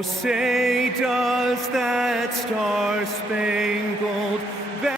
Oh, say does that star-spangled banner...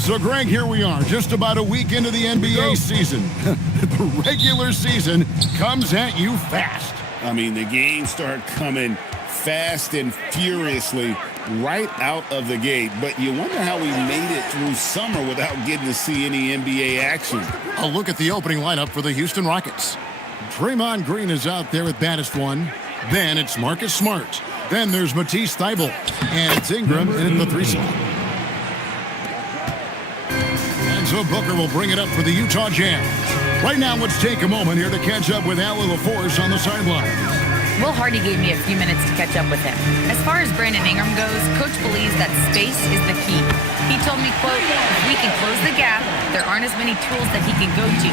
So, Greg, here we are, just about a week into the NBA season. The regular season comes at you fast. I mean, the games start coming fast and furiously right out of the gate. But you wonder how we made it through summer without getting to see any NBA action. A look at the opening lineup for the Houston Rockets. Draymond Green is out there with baddest one. Then it's Marcus Smart. Then there's Matisse Thybulle. And it's Ingram in the 3 slot. So Booker will bring it up for the Utah Jazz. Right now, let's take a moment here to catch up with Allie LaForce on the sideline. Will Hardy gave me a few minutes to catch up with him. As far as Brandon Ingram goes, Coach believes that space is the key. He told me, quote, if we can close the gap, there aren't as many tools that he can go to,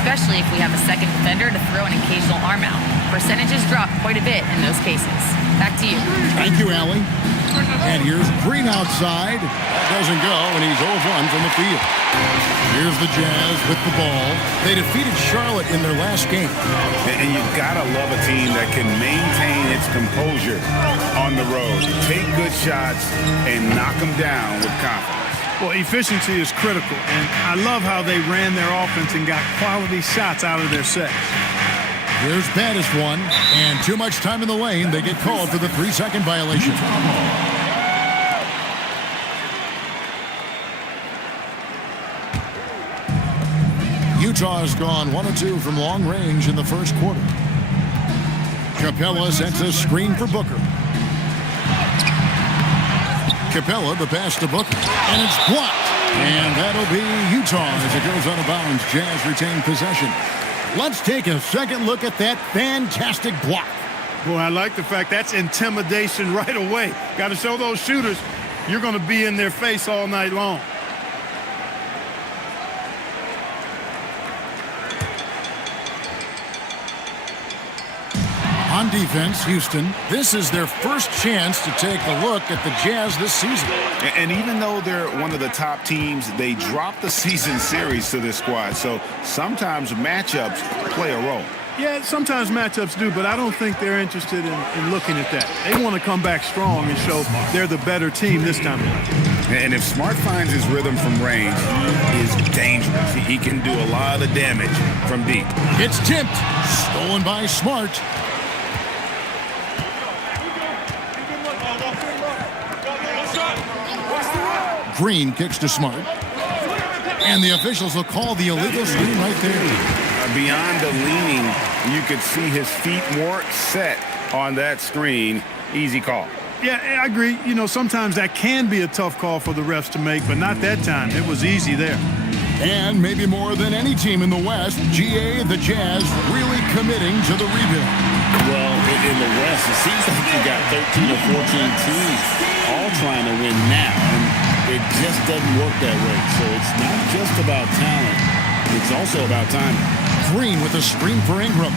especially if we have a second defender to throw an occasional arm out. Percentages drop quite a bit in those cases. Back to you. Thank you, Allie. And here's Green outside. That doesn't go, and he's 0-1 from the field. Here's the Jazz with the ball. They defeated Charlotte in their last game. And you've got to love a team that can maintain its composure on the road. Take good shots and knock them down with confidence. Well, efficiency is critical, and I love how they ran their offense and got quality shots out of their sets. Here's baddest one, and too much time in the lane. They get called for the 3-second violation. Utah has gone 1 of 2 from long range in the first quarter. Capella sets a screen for Booker. Capella, the pass to Booker, and it's blocked. And that'll be Utah as it goes out of bounds. Jazz retain possession. Let's take a second look at that fantastic block. Boy, I like the fact that's intimidation right away. Got to show those shooters you're going to be in their face all night long. On defense, Houston, this is their first chance to take a look at the Jazz this season. And even though they're one of the top teams, they dropped the season series to this squad. So sometimes matchups play a role. Yeah, sometimes matchups do, but I don't think they're interested in looking at that. They want to come back strong and show they're the better team this time around. And if Smart finds his rhythm from range, he is dangerous. He can do a lot of damage from deep. It's tipped. Stolen by Smart. Green kicks to Smart. And the officials will call the illegal screen right there. Beyond the leaning, you could see his feet more set on that screen. Easy call. Yeah, I agree. You know, sometimes that can be a tough call for the refs to make, but not that time. It was easy there. And maybe more than any team in the West, GA, the Jazz, really committing to the rebuild. Well, in the West, it seems like you got 13 or 14 teams all trying to win now. And it just doesn't work that way. So it's not just about talent. It's also about timing. Green with a screen for Ingram.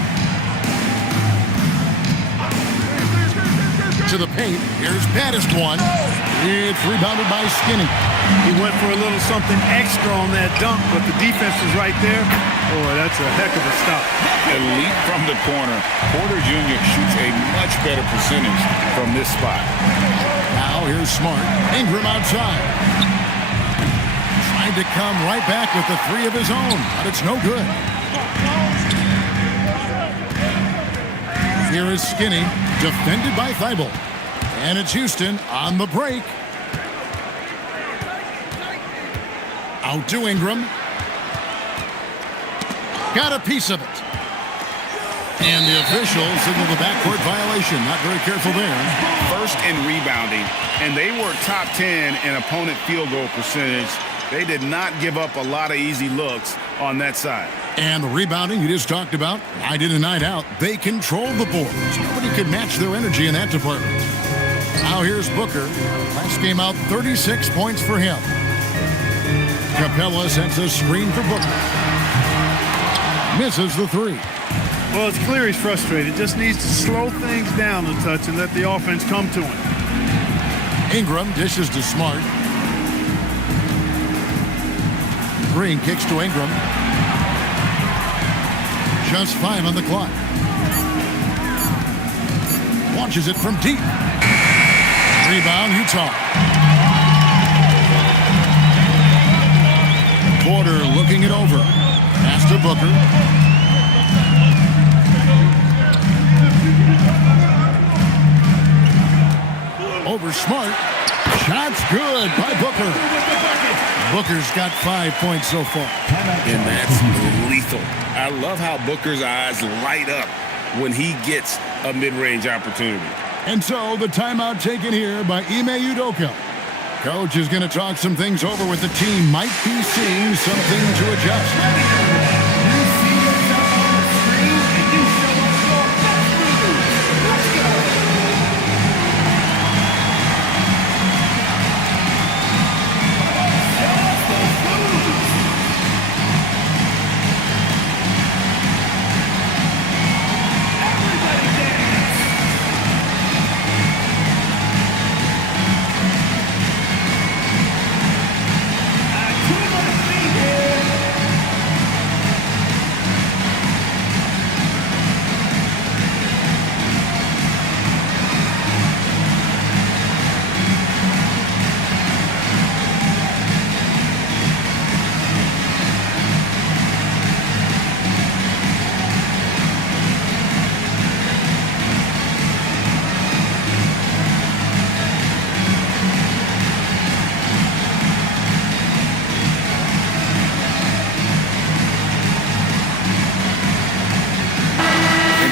To the paint. Here's baddest one. It's rebounded by Skinny. He went for a little something extra on that dunk, but the defense was right there. Boy, that's a heck of a stop. Elite from the corner. Porter Jr. shoots a much better percentage from this spot. Now here's Smart. Ingram outside. Tried to come right back with the 3 of his own, but it's no good. Here is Skinny, defended by Thybulle. And it's Houston on the break. Out to Ingram. Got a piece of it. And the officials signal the backcourt violation. Not very careful there. First in rebounding, and they were top 10 in opponent field goal percentage. They did not give up a lot of easy looks on that side. And the rebounding you just talked about, night in and night out, they control the boards. Nobody could match their energy in that department. Now here's Booker. Last game out, 36 points for him. Capella sends a screen for Booker. Misses the three. Well, it's clear he's frustrated. Just needs to slow things down a touch and let the offense come to him. Ingram dishes to Smart. Green kicks to Ingram. Just 5 on the clock. Launches it from deep. Rebound, Utah. Porter looking it over. Pass to Booker. Over Smart. Shot's good by Booker. Booker's got 5 points so far. And that's lethal. I love how Booker's eyes light up when he gets a mid-range opportunity. And so the timeout taken here by Ime Udoka. Coach is going to talk some things over with the team. Might be seeing something to adjust.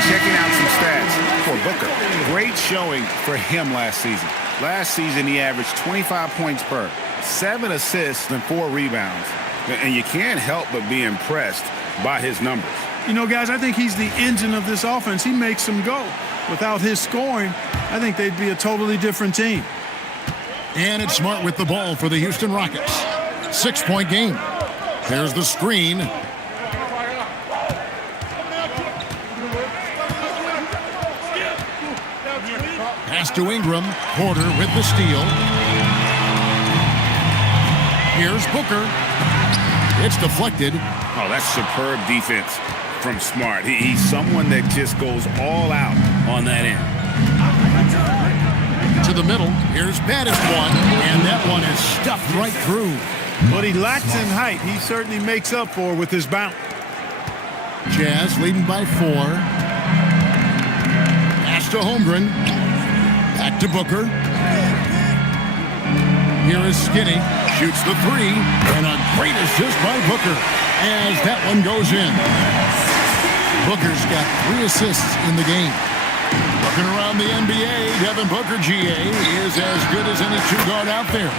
Checking out some stats for Booker. Great showing for him last season. Last season, he averaged 25 points per, 7 assists, and 4 rebounds. And you can't help but be impressed by his numbers. You know, guys, I think he's the engine of this offense. He makes them go. Without his scoring, I think they'd be a totally different team. And it's Smart with the ball for the Houston Rockets. 6-point game. There's the screen. Pass to Ingram. Porter with the steal. Here's Booker. It's deflected. Oh, that's superb defense from Smart. He's someone that just goes all out on that end. To the middle. Here's baddest one. And that one is stuffed right through. But he lacks in height. He certainly makes up for with his bounce. Jazz leading by 4. Pass to Holmgren. Back to Booker. Here is Skinny. Shoots the 3. And a great assist by Booker as that one goes in. Booker's got 3 assists in the game. Looking around the NBA, Devin Booker, GA, is as good as any two-guard out there.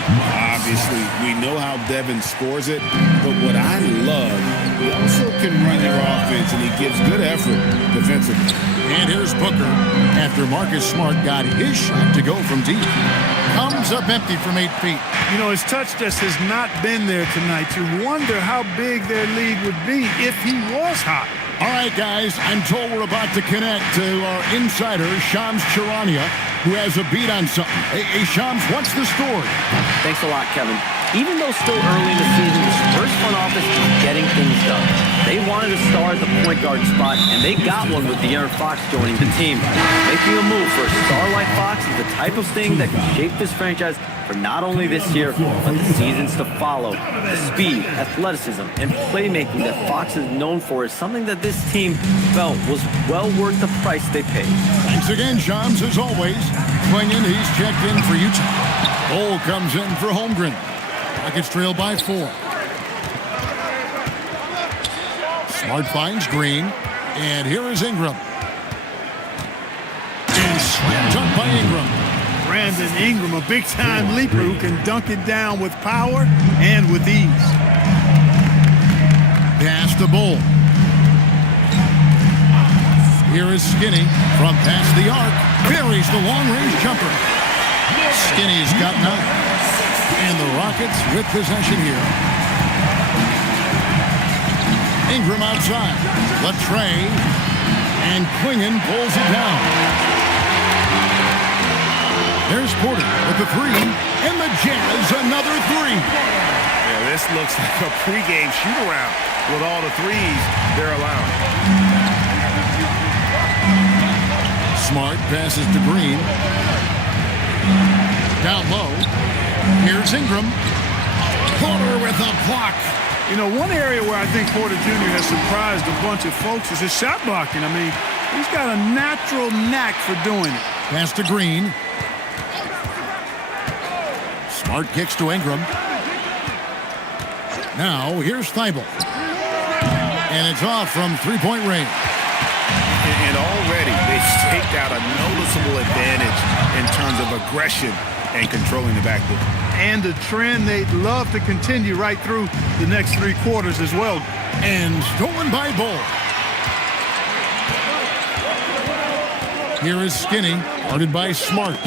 Obviously, we know how Devin scores it, but what I love, he also can run your offense, and he gives good effort defensively. And here's Booker after Marcus Smart got his shot to go from deep. Comes up empty from 8 feet. You know, his touch just has not been there tonight. You wonder how big their lead would be if he was hot. All right, guys, I'm told we're about to connect to our insider, Shams Charania, who has a beat on something. Hey, Shams, what's the story? Thanks a lot, Kevin. Even though still early in the season, the Spurs front office is getting things done. They wanted a star at the point guard spot, and they got one with De'Aaron Fox joining the team. Making a move for a star like Fox is the type of thing that can shape this franchise for not only this year, but the seasons to follow. The speed, athleticism, and playmaking that Fox is known for is something that this team felt was well worth the price they paid. Thanks again, Shams, as always. Swinging, he's checked in for Utah. Cole comes in for Holmgren. Rockets trail by 4. Smart finds Green. And here is Ingram. Brandon Ingram, a big-time leaper who can dunk it down with power and with ease. Pass to Bull. Here is Skinny from past the arc. Buries the long-range jumper. Skinny's got none. And the Rockets with possession here. Ingram outside. Latre. And Quingen pulls it down. There's Porter with the three. And the Jazz another three. Yeah, this looks like a pregame shoot-around with all the threes they're allowing. Smart passes to Green. Down low. Here's Ingram. Porter with a block. You know, one area where I think Porter Jr. has surprised a bunch of folks is his shot blocking. I mean, he's got a natural knack for doing it. Pass to Green. Smart kicks to Ingram. Now, here's Thibault. And it's off from three-point range. And already they've staked out a noticeable advantage in terms of aggression and controlling the backcourt. And a trend they'd love to continue right through the next three quarters as well. And stolen by Bull. Here is Skinny, guarded by Smart.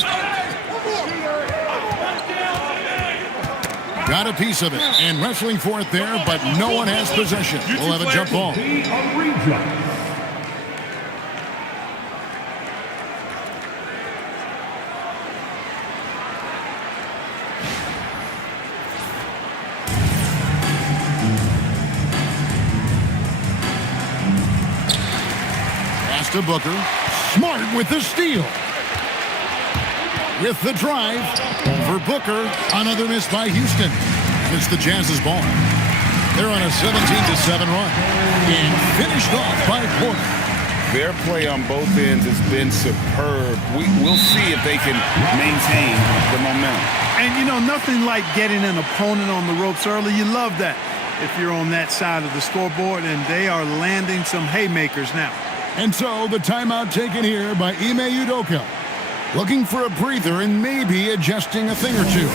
Got a piece of it, and wrestling for it there, but no one has possession. We'll have a jump ball. Pass to Booker. Smart with the steal. With the drive for Booker. Another miss by Houston. It's the Jazz's ball. They're on a 17-7 run. And finished off by Porter. Their play on both ends has been superb. We'll see if they can maintain the momentum. And, you know, nothing like getting an opponent on the ropes early. You love that if you're on that side of the scoreboard, and they are landing some haymakers now. And so the timeout taken here by Ime Udoka. Looking for a breather and maybe adjusting a thing or two.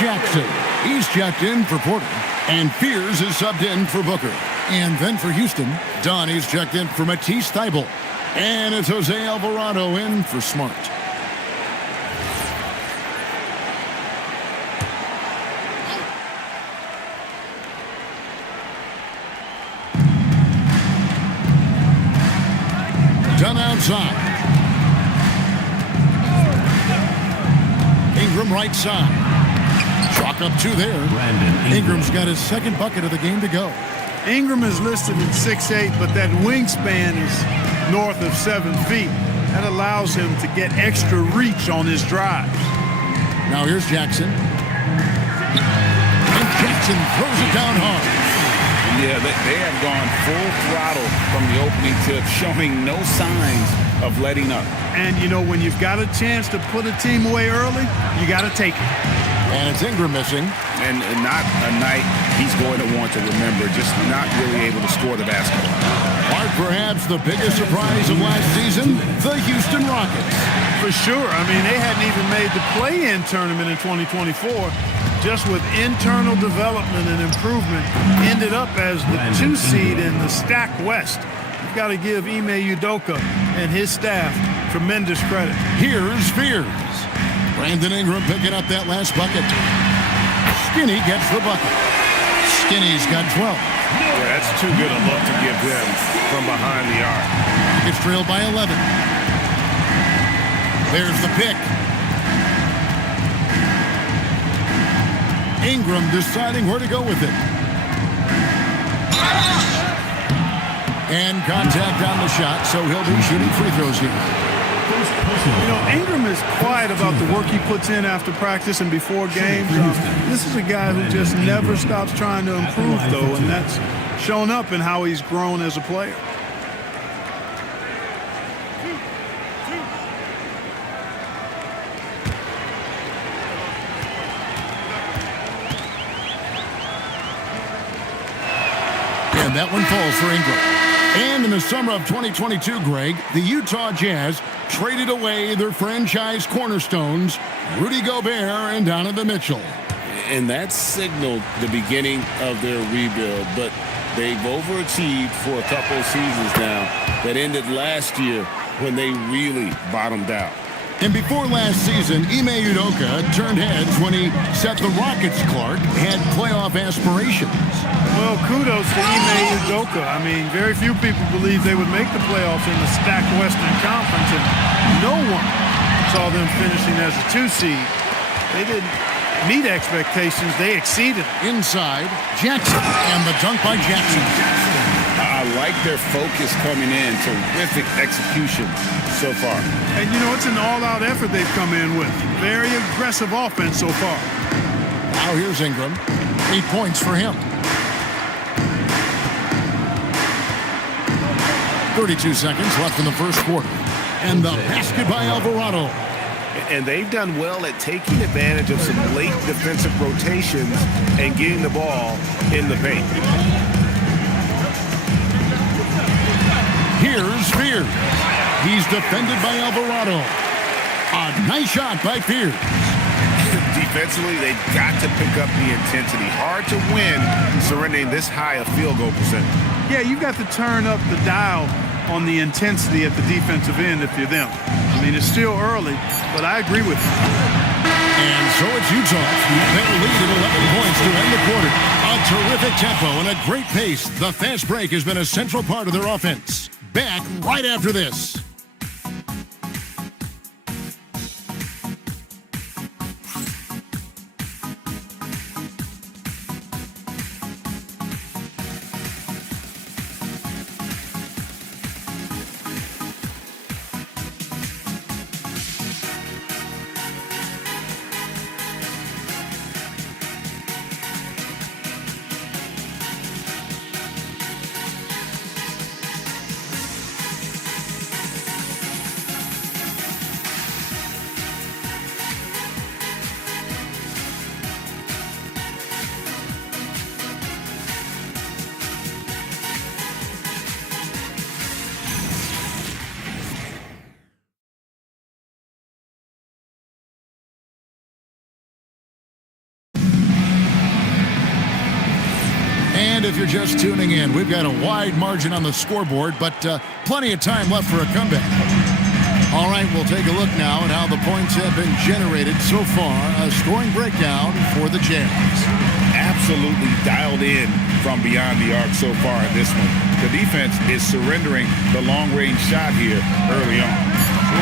Jackson. He's checked in for Porter. And Fears is subbed in for Booker. And then for Houston, Donnie's checked in for Matisse Thybulle. And it's Jose Alvarado in for Smart. Done outside. Ingram right side. Chalk up two there. Ingram's got his second bucket of the game to go. Ingram is listed at 6'8", but that wingspan is north of 7 feet. That allows him to get extra reach on his drives. Now here's Jackson. And Jackson throws it down hard. Yeah, they have gone full throttle from the opening tip, showing no signs of letting up. And, you know, when you've got a chance to put a team away early, you got to take it. And it's Ingram missing. And not a night he's going to want to remember, just not really able to score the basketball. Or perhaps the biggest surprise of last season, the Houston Rockets. For sure. I mean, they hadn't even made the play-in tournament in 2024. just with internal development and improvement, ended up as the 2 seed in the stacked West. You've got to give Ime Udoka and his staff tremendous credit. Here's Fears. Brandon Ingram picking up that last bucket. Skinny gets the bucket. Skinny's got 12. Yeah, that's too good a look to give them from behind the arc. It's trailed by 11. There's the pick. Ingram deciding where to go with it. And contact on the shot, so he'll be shooting free throws here. You know, Ingram is quiet about the work he puts in after practice and before games. This is a guy who just never stops trying to improve, though, and that's shown up in how he's grown as a player. And that one falls for Ingram. And in the summer of 2022, Greg, the Utah Jazz traded away their franchise cornerstones, Rudy Gobert and Donovan Mitchell. And that signaled the beginning of their rebuild, but they've overachieved for a couple of seasons now that ended last year when they really bottomed out. And before last season, Ime Udoka turned heads when he said the Rockets, Clark, had playoff aspirations. Well, kudos to Ime Udoka. I mean, very few people believe they would make the playoffs in the stacked Western Conference, and no one saw them finishing as a 2 seed. They didn't meet expectations. They exceeded. Inside, Jackson, and the dunk by Jackson. I like their focus coming in. Terrific execution so far. And, you know, it's an all-out effort they've come in with. Very aggressive offense so far. Now here's Ingram. 8 points for him. 32 seconds left in the first quarter. And the basket by Alvarado. And they've done well at taking advantage of some late defensive rotations and getting the ball in the paint. Here's Fears. He's defended by Alvarado. A nice shot by Fears. Defensively, they've got to pick up the intensity. Hard to win surrendering this high a field goal percentage. Yeah, you've got to turn up the dial on the intensity at the defensive end if you're them. I mean, it's still early, but I agree with you. And so it's Utah. They'll lead at 11 points to end the quarter. A terrific tempo and a great pace. The fast break has been a central part of their offense. Back right after this. And if you're just tuning in, we've got a wide margin on the scoreboard, but plenty of time left for a comeback. All right, we'll take a look now at how the points have been generated so far. A scoring breakdown for the Jazz. Absolutely dialed in from beyond the arc so far in this one. The defense is surrendering the long-range shot here early on.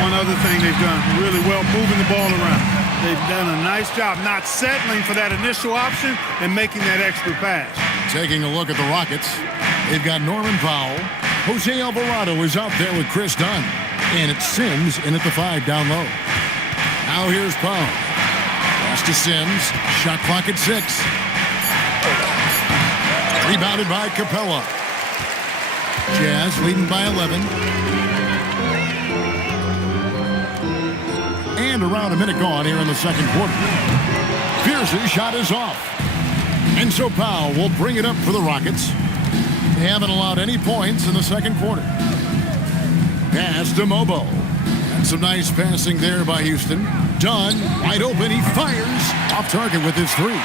One other thing they've done really well, moving the ball around. They've done a nice job not settling for that initial option and making that extra pass. Taking a look at the Rockets, they've got Norman Powell. Jose Alvarado is out there with Chris Dunn. And it's Sims in at the 5 down low. Now here's Powell. Pass to Sims. Shot clock at 6. Rebounded by Capella. Jazz leading by 11. And around a minute gone here in the second quarter. Pierce's shot is off. And so Powell will bring it up for the Rockets. They haven't allowed any points in the second quarter. Pass to Mobo. And some nice passing there by Houston. Dunn, wide open, he fires Off target with his three.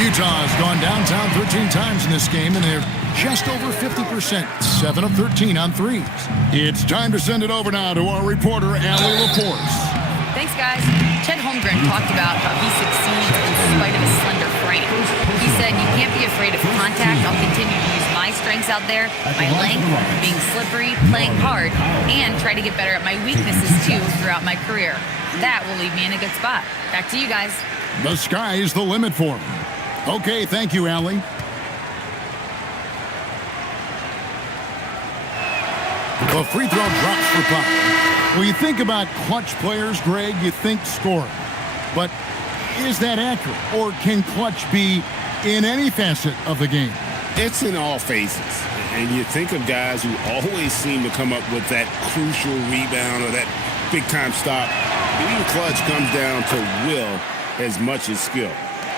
Utah's gone downtown 13 times in this game, and they're just over 50%, 7 of 13 on threes. It's time to send it over now to our reporter, Allie Laporte. Thanks, guys. Chet Holmgren talked about how he succeeds in spite of his slender frame. He said, "You can't be afraid of contact. I'll continue to use my strengths out there, my length, being slippery, playing hard, and try to get better at my weaknesses, too, throughout my career. That will leave me in a good spot." Back to you guys. The sky's the limit for him. Okay, thank you, Allie. The free throw drops for Pop. When you think about clutch players, Greg, you think scoring. But is that accurate? Or can clutch be in any facet of the game? It's in all phases. And you think of guys who always seem to come up with that crucial rebound or that big-time stop. Being clutch comes down to will as much as skill.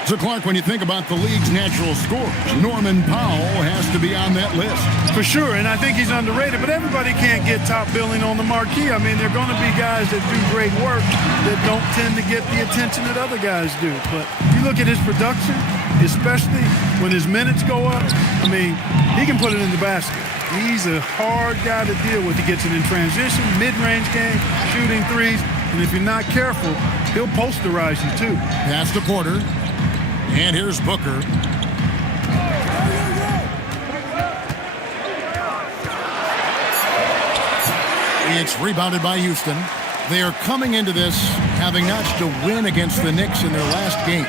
So, Clark, when you think about the league's natural scorers, Norman Powell has to be on that list. For sure, and I think he's underrated, but everybody can't get top billing on the marquee. I mean, there are going to be guys that do great work that don't tend to get the attention that other guys do. But you look at his production, especially when his minutes go up, I mean, he can put it in the basket. He's a hard guy to deal with. He gets it in transition, mid-range game, shooting threes, and if you're not careful, he'll posterize you too. Pass to Porter. And here's Booker. It's rebounded by Houston. They are coming into this having notched a win against the Knicks in their last game.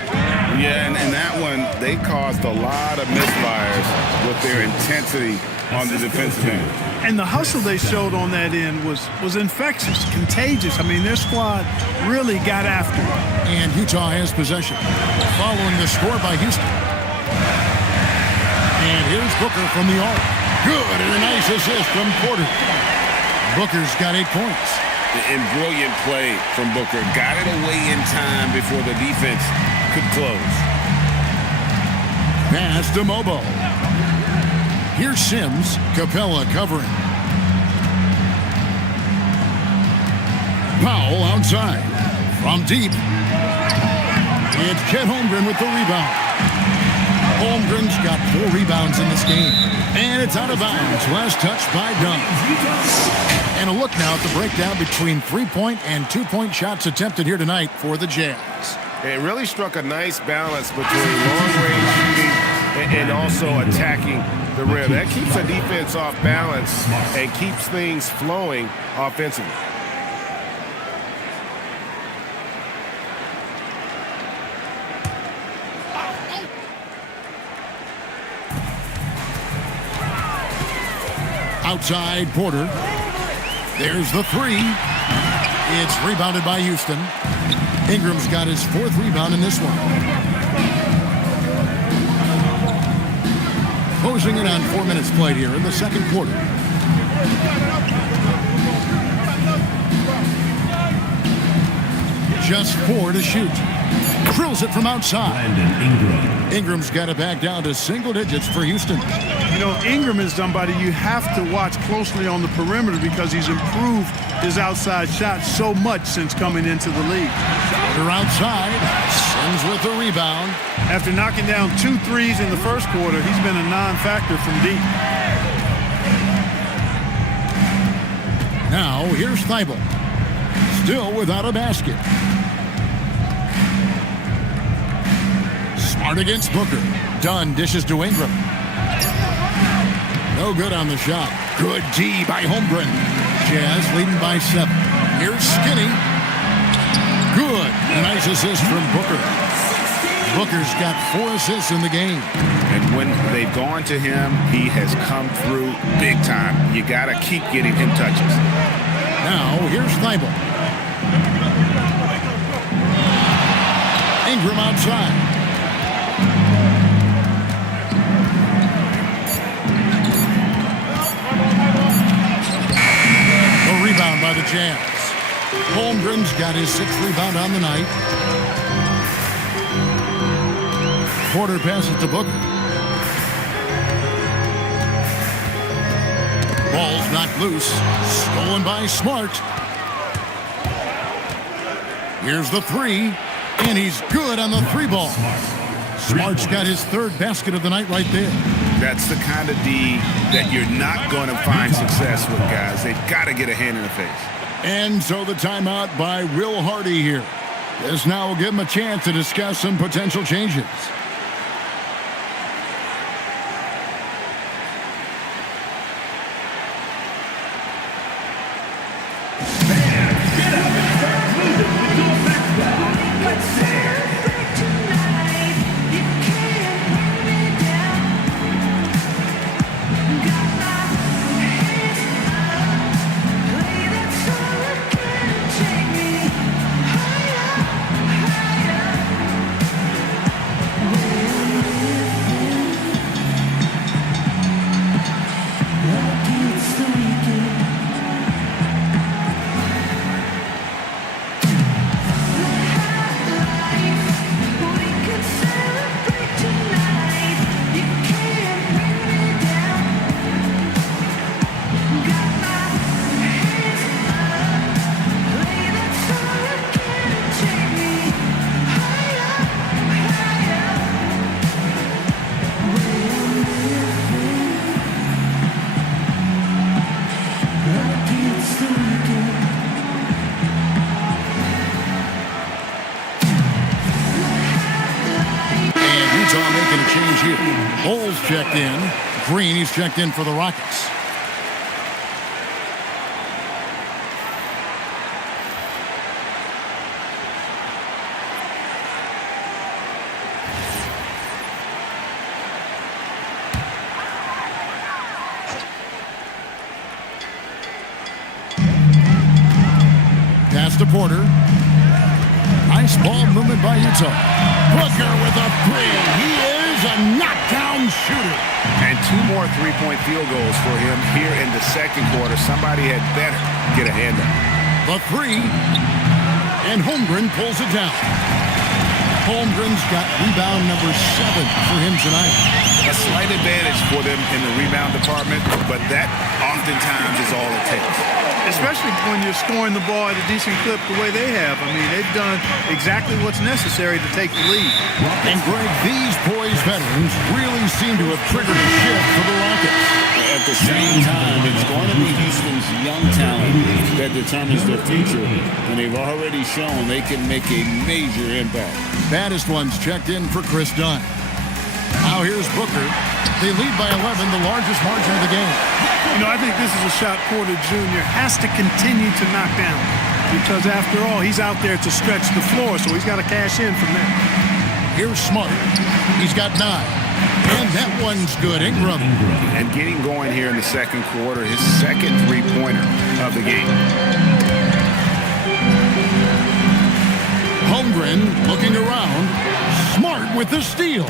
Yeah, and that one, they caused a lot of misfires with their intensity on the defensive end. And the hustle they showed on that end was infectious, contagious. I mean, their squad really got after it. And Utah has possession. Following the score by Houston. And here's Booker from the arc. Good, and a nice assist from Porter. Booker's got 8 points. And brilliant play from Booker. Got it away in time before the defense could close. Pass to Mobo. Here's Sims. Capella covering. Powell outside. From deep. It's Chet Holmgren with the rebound. Holmgren's got 4 rebounds in this game. And it's out of bounds. Last touch by Dunn. And a look now at the breakdown between 3-point and 2-point shots attempted here tonight for the Jazz. It really struck a nice balance between long-range shooting and also attacking the rim. That keeps the defense off balance and keeps things flowing offensively. Outside Porter. There's the three. It's rebounded by Houston. Ingram's got his 4th rebound in this one. Closing in on 4 minutes played here in the second quarter. Just 4 to shoot. Drills it from outside. Ingram's got it back down to single digits for Houston. You know, Ingram is somebody you have to watch closely on the perimeter because he's improved his outside shot so much since coming into the league. They're outside. Sims with the rebound. After knocking down 2 threes in the first quarter, he's been a non-factor from deep. Now, here's Thibault. Still without a basket. Smart against Booker. Dunn dishes to Ingram. No good on the shot. Good D by Holmgren. Jazz leading by 7. Here's Skinny. Good. A nice assist from Booker. Booker's got 4 assists in the game. And when they've gone to him, he has come through big time. You got to keep getting him touches. Now, here's Thibault. Ingram outside. Rebound by the Jazz. Holmgren's got his 6th rebound on the night. Porter passes to Booker. Ball's knocked loose. Stolen by Smart. Here's the 3. And he's good on the 3-ball. Smart's got his third basket of the night right there. That's the kind of D that you're not going to find success with, guys. They've got to get a hand in the face. And so the timeout by Will Hardy here. This now will give him a chance to discuss some potential changes. Bowles checked in. Green, he's checked in for the Rockets. Pass to Porter. Nice ball movement by Utah. Booker with a three. He is a knockdown shooter. And 2 more three-point field goals for him here in the second quarter. Somebody had better get a hand up. The three. And Holmgren pulls it down. Holmgren's got rebound number 7 for him tonight. A slight advantage for them in the rebound department, but that oftentimes is all it takes. Especially when you're scoring the ball at a decent clip the way they have. I mean, they've done exactly what's necessary to take the lead. And, Greg, these poised veterans really seem to have triggered a shift for the Rockets. At the same time, it's going to be Houston's young talent that determines their future, and they've already shown they can make a major impact. Baddest ones checked in for Chris Dunn. Now here's Booker. They lead by 11, the largest margin of the game. You know, I think this is a shot Porter Jr. has to continue to knock down because, after all, he's out there to stretch the floor, so he's got to cash in from there. Here's Smart. He's got 9. And that one's good. Ingram. And getting going here in the second quarter, his second three-pointer of the game. Holmgren looking around. Smart with the steal.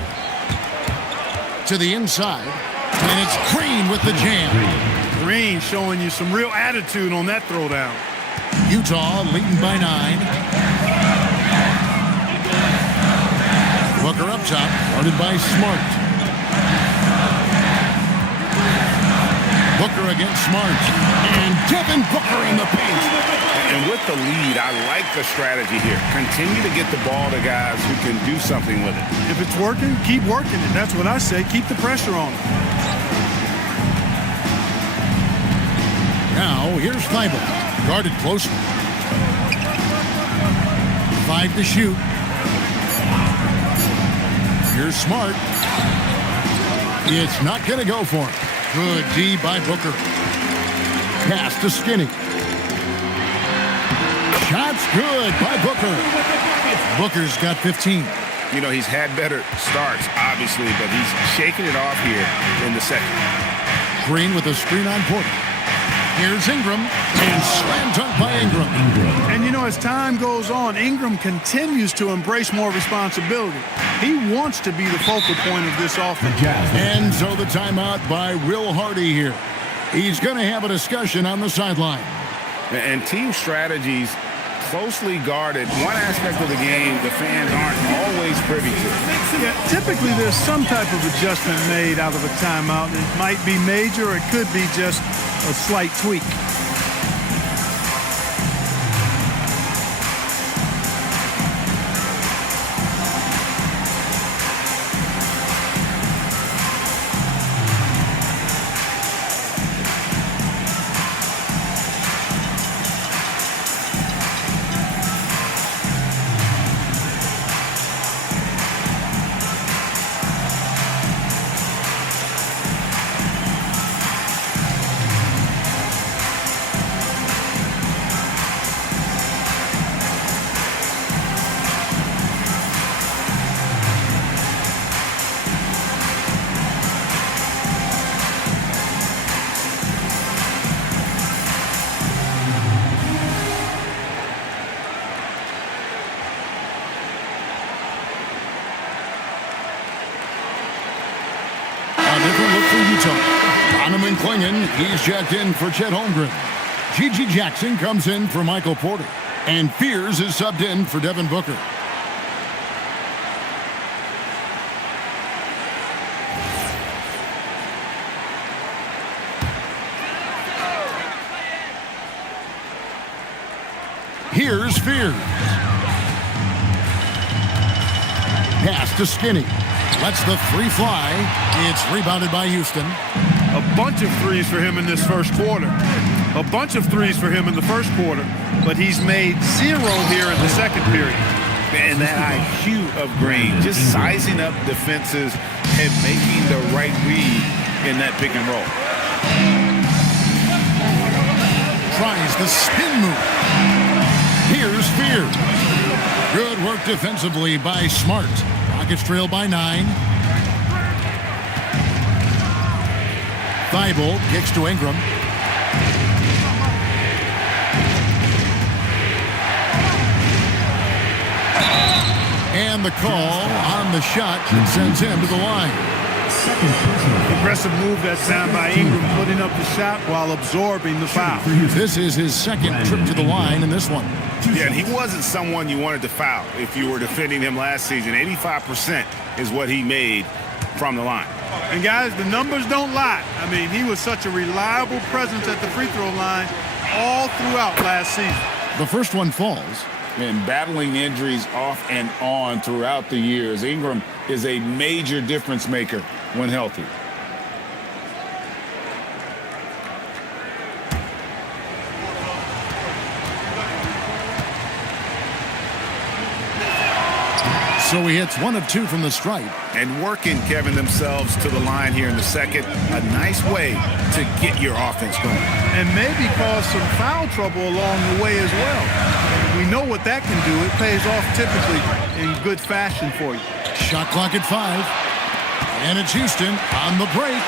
To the inside. And it's Green with the jam. Green showing you some real attitude on that throwdown. Utah leading by 9. Booker up top, guarded by Smart. Booker against Smart. And Devin Booker in the paint. And with the lead, I like the strategy here. Continue to get the ball to guys who can do something with it. If it's working, keep working it. That's what I say. Keep the pressure on them. Now, here's Thibault, guarded closely. 5 to shoot. Here's Smart. It's not going to go for him. Good D by Booker. Pass to Skinny. Shot's good by Booker. Booker's got 15. You know, he's had better starts, obviously, but he's shaking it off here in the second. Green with a screen on Porter. Here's Ingram, and slam dunk by Ingram. And, you know, as time goes on, Ingram continues to embrace more responsibility. He wants to be the focal point of this offense. And so the timeout by Will Hardy here. He's going to have a discussion on the sideline. And team strategies closely guarded. One aspect of the game the fans aren't always privy to. Yeah, typically there's some type of adjustment made out of a timeout. It might be major or it could be just a slight tweak. Klingon, he's checked in for Chet Holmgren. Gigi Jackson comes in for Michael Porter. And Fears is subbed in for Devin Booker. Here's Fears. Pass to Skinny. Lets the three fly. It's rebounded by Houston. A bunch of threes for him in this first quarter. A bunch of threes for him in the first quarter. But he's made 0 here in the second period. And that IQ of Green, just sizing up defenses and making the right read in that pick and roll. Tries the spin move. Here's Fears. Good work defensively by Smart. Rockets trail by 9. Thibault kicks to Ingram. And the call on the shot sends him to the line. Aggressive move that time by Ingram, putting up the shot while absorbing the foul. This is his second trip to the line in this one. Yeah, and he wasn't someone you wanted to foul if you were defending him last season. 85% is what he made from the line. And guys, the numbers don't lie. I mean, he was such a reliable presence at the free throw line all throughout last season. The first one falls. And battling injuries off and on throughout the years, Ingram is a major difference maker when healthy. So he hits 1 of 2 from the stripe. And working, Kevin, themselves to the line here in the second. A nice way to get your offense going. And maybe cause some foul trouble along the way as well. We know what that can do. It pays off typically in good fashion for you. Shot clock at 5. And it's Houston on the break.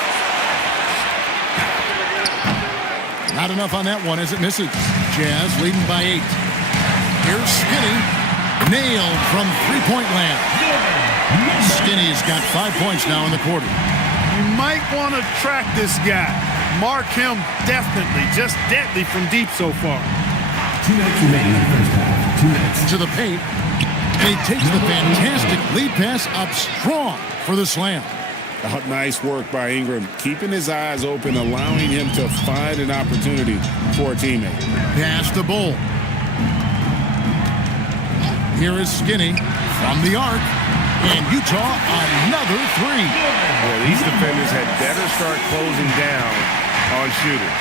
Not enough on that one as it misses. Jazz leading by 8. Here's Skinny. Nailed from three-point land. Skinny's got 5 points now in the quarter. You might want to track this guy. Mark him definitely. Just deadly from deep so far. 2 minutes remaining in the first half. 2 minutes. To the paint. He takes the fantastic lead pass up strong for the slam. Oh, nice work by Ingram. Keeping his eyes open, allowing him to find an opportunity for a teammate. Pass to Bull. Here is Skinny from the arc. And Utah, another 3. Well, these defenders had better start closing down on shooters.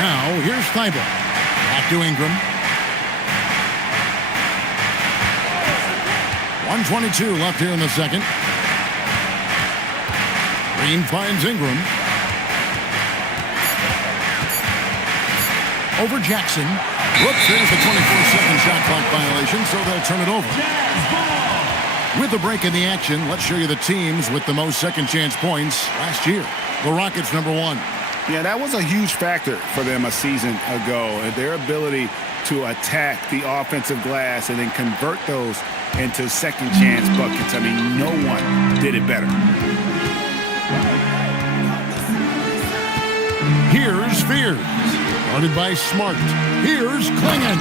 Now, here's Thibault. Back to Ingram. 1:22 left here in the second. Green finds Ingram. Over Jackson. Whoops, there's the 24-second shot clock violation, so they'll turn it over. With the break in the action, let's show you the teams with the most second chance points last year. The Rockets, number 1. Yeah, that was a huge factor for them a season ago. And their ability to attack the offensive glass and then convert those into second chance buckets. I mean, no one did it better. Here's Fears. Guarded by Smart. Here's Klingon.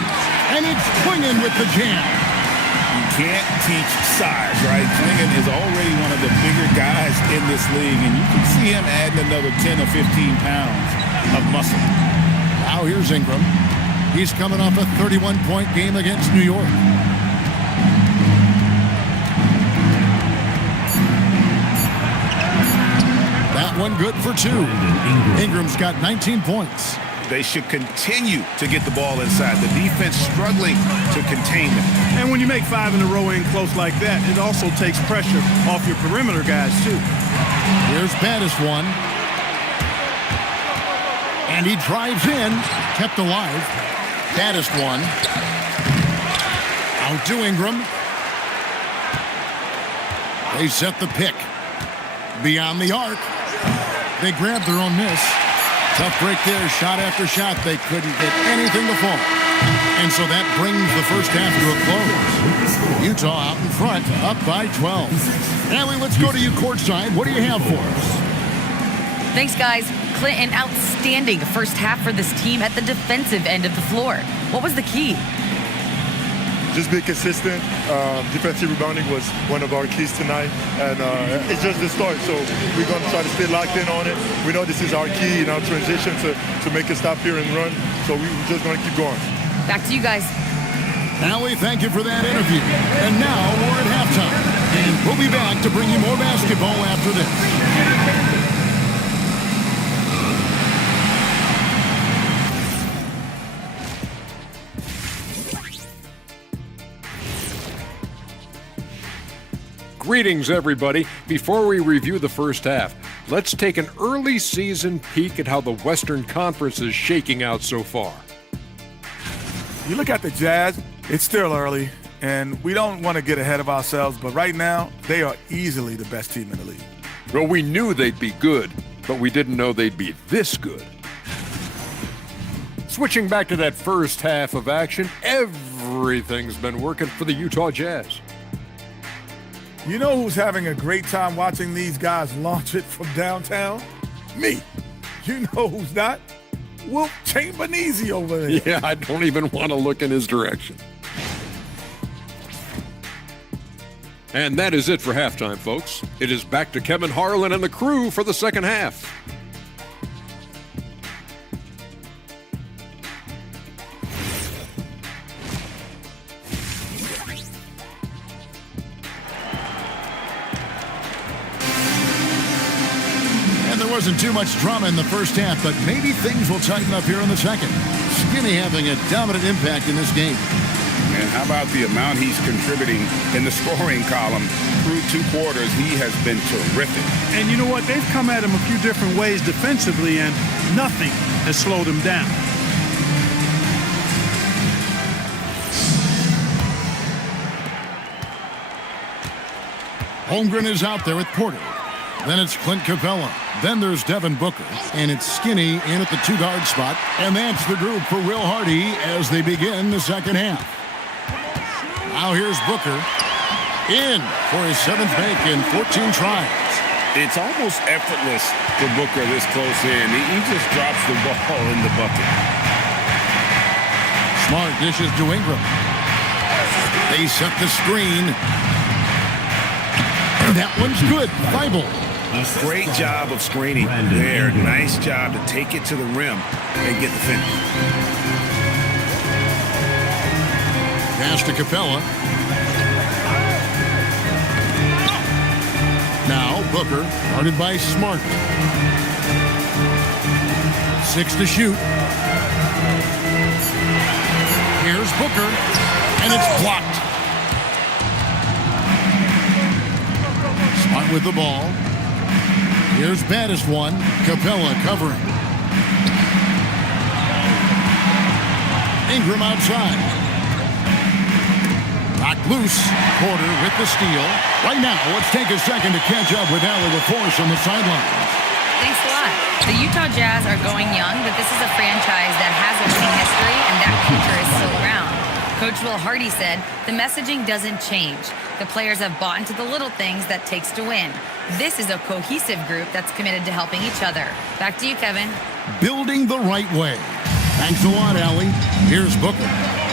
And it's Klingon with the jam. You can't teach size, right? Klingon is already one of the bigger guys in this league, and you can see him adding another 10 or 15 pounds of muscle. Now here's Ingram. He's coming off a 31-point game against New York. That one good for 2. Ingram's got 19 points. They should continue to get the ball inside. The defense struggling to contain them. And when you make 5 in a row in close like that, it also takes pressure off your perimeter guys, too. Here's Baddest one. And he drives in. Kept alive. Baddest one. Out to Ingram. They set the pick. Beyond the arc. They grab their own miss. Tough break there, shot after shot. They couldn't get anything to fall. And so that brings the first half to a close. Utah out in front, up by 12. Allie, let's go to you courtside. What do you have for us? Thanks, guys. Clint, an outstanding first half for this team at the defensive end of the floor. What was the key? Just be consistent. Defensive rebounding was one of our keys tonight, and it's just the start. So we're going to try to stay locked in on it. We know this is our key in our transition to make a stop here and run. So we're just going to keep going. Back to you guys. Allie, thank you for that interview. And now we're at halftime, and we'll be back to bring you more basketball after this. Greetings, everybody. Before we review the first half, let's take an early season peek at how the Western Conference is shaking out so far. You look at the Jazz, it's still early, and we don't want to get ahead of ourselves, but right now, they are easily the best team in the league. Well, we knew they'd be good, but we didn't know they'd be this good. Switching back to that first half of action, everything's been working for the Utah Jazz. You know who's having a great time watching these guys launch it from downtown? Me. You know who's not? Wilt Chamberlain over there. Yeah, I don't even want to look in his direction. And that is it for halftime, folks. It is back to Kevin Harlan and the crew for the second half. Wasn't too much drama in the first half, but maybe things will tighten up here in the second. Skinny having a dominant impact in this game. And how about the amount he's contributing in the scoring column? Through 2 quarters, he has been terrific. And you know what? They've come at him a few different ways defensively, and nothing has slowed him down. Holmgren is out there with Porter. Then it's Clint Capella. Then there's Devin Booker. And it's Skinny in at the 2-guard spot. And that's the group for Will Hardy as they begin the second half. Now here's Booker. In for his 7th make in 14 tries. It's almost effortless for Booker this close in. He just drops the ball in the bucket. Smart dishes to Ingram. They set the screen. That one's good. Bible. Great job of screening there. Nice job to take it to the rim and get the finish. Pass to Capella. Now Booker, guarded by Smart. 6 to shoot. Here's Booker, and it's blocked. Smart with the ball. Here's baddest one. Capella covering. Ingram outside. Knocked loose. Porter with the steal. Right now, let's take a second to catch up with Allie LaForce on the sidelines. Thanks a lot. The Utah Jazz are going young, but this is a franchise that has a winning history, and that culture is still around. Coach Will Hardy said, the messaging doesn't change. The players have bought into the little things that takes to win. This is a cohesive group that's committed to helping each other. Back to you, Kevin. Building the right way. Thanks a lot, Allie. Here's Booker.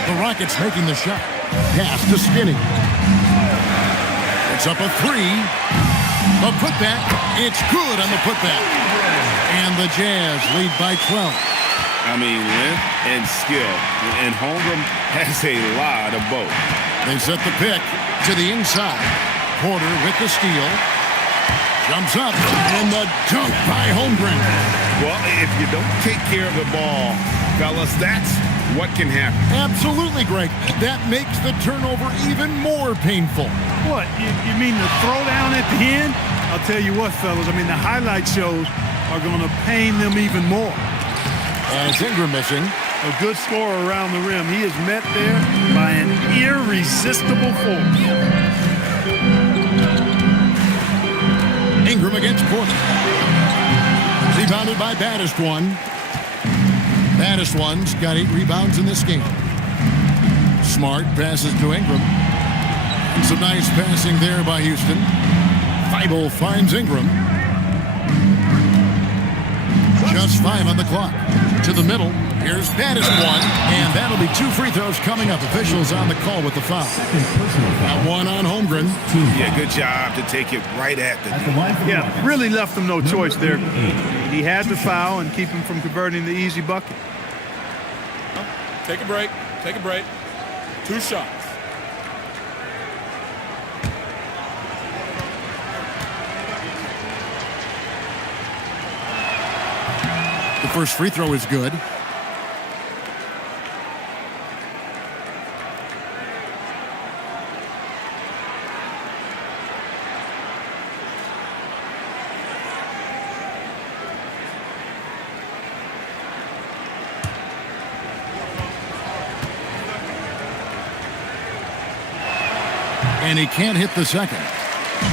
The Rockets making the shot. Pass to Skinny. It's up a 3. The putback. It's good on the putback. And the Jazz lead by 12. I mean, length and skill. And Holmgren has a lot of both. They set the pick to the inside. Porter with the steal. Jumps up. And the dunk by Holmgren. Well, if you don't take care of the ball, fellas, that's what can happen. Absolutely, Greg. That makes the turnover even more painful. What? You mean the throwdown at the end? I'll tell you what, fellas. I mean, the highlight shows are going to pain them even more. As Ingram missing. A good scorer around the rim. He is met there by an irresistible force. Ingram against Porter. Rebounded by baddest one. Baddest one's got 8 rebounds in this game. Smart passes to Ingram. And some nice passing there by Houston. Feibel finds Ingram. Just 5 on the clock. To the middle. Here's baddest one. And that'll be 2 free throws coming up. Officials on the call with the foul. That one on Holmgren. Yeah, good job to take it right at the Yeah, really left him no choice there. He had to foul and keep him from converting the easy bucket. Take a break. Take a break. 2 shots. The first free throw is good. And he can't hit the second.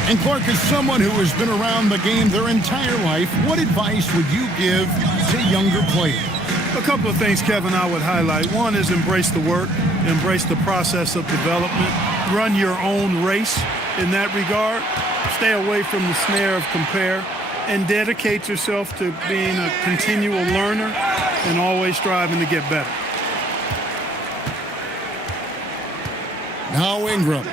And Clark, is someone who has been around the game their entire life, what advice would you give to younger players? A couple of things, Kevin, I would highlight. One is embrace the work, embrace the process of development, run your own race in that regard, stay away from the snare of compare, and dedicate yourself to being a continual learner and always striving to get better. Now Ingram.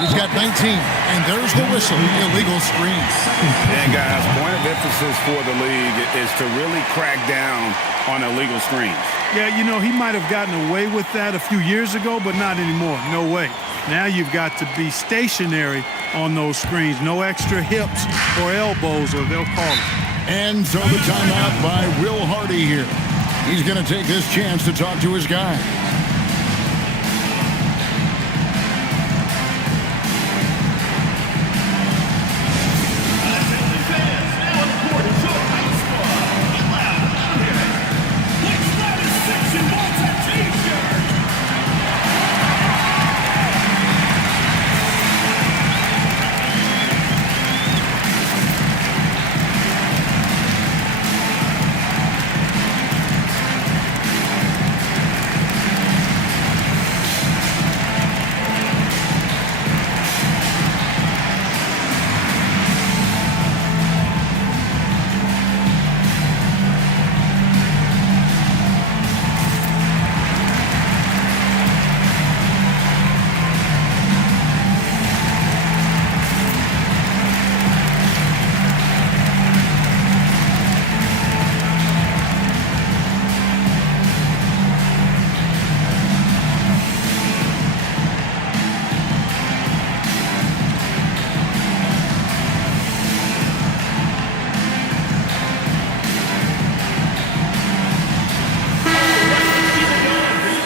He's got 19, and there's the whistle. Illegal screen. And guys, point of emphasis for the league is to really crack down on illegal screens. Yeah, you know, he might have gotten away with that a few years ago, but not anymore. No way. Now you've got to be stationary on those screens. No extra hips or elbows, or they'll call it. And so the timeout by Will Hardy here. He's going to take this chance to talk to his guy.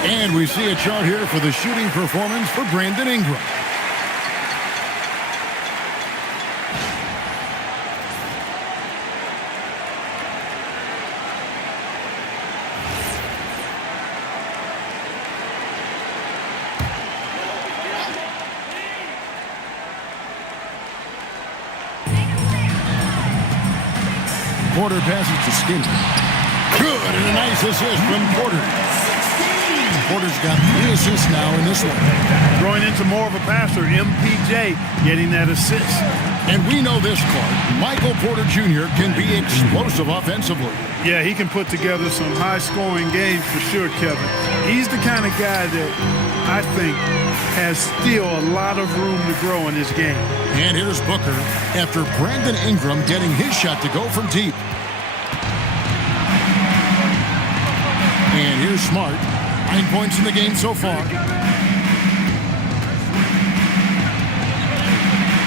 And we see a chart here for the shooting performance for Brandon Ingram. Porter passes to Skinner. Good, and a nice assist from Porter. Porter's got 3 assists now in this one. Growing into more of a passer, MPJ getting that assist. And we know this, Clark. Michael Porter Jr. can be explosive offensively. Yeah, he can put together some high-scoring games for sure, Kevin. He's the kind of guy that I think has still a lot of room to grow in his game. And here's Booker after Brandon Ingram getting his shot to go from deep. And here's Smart. 9 points in the game so far.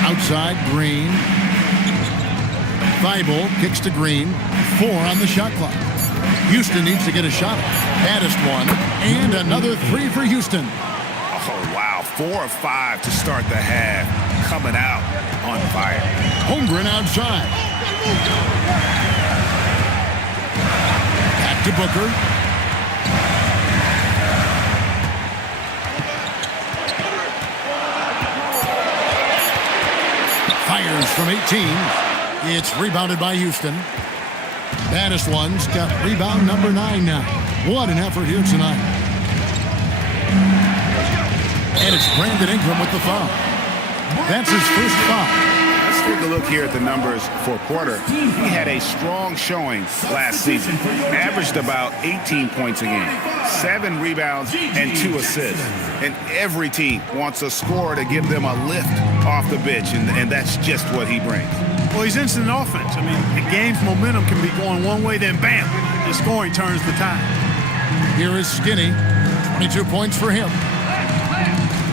Outside, Green. Thibault kicks to Green. 4 on the shot clock. Houston needs to get a shot. Baddest one. And another 3 for Houston. Oh, wow. 4 of 5 to start the half. Coming out on fire. Holmgren outside. Back to Booker. Fires from 18. It's rebounded by Houston. Baddest one's got rebound number 9 now. What an effort here tonight. And it's Brandon Ingram with the foul. That's his first foul. Let's take a look here at the numbers for Porter. He had a strong showing last season. Averaged about 18 points a game, 7 rebounds, and 2 assists. And every team wants a scorer to give them a lift off the bench, and that's just what he brings. Well, he's instant offense. I mean, the game's momentum can be going one way, then bam, the scoring turns the tide. Here is Skinny, 22 points for him.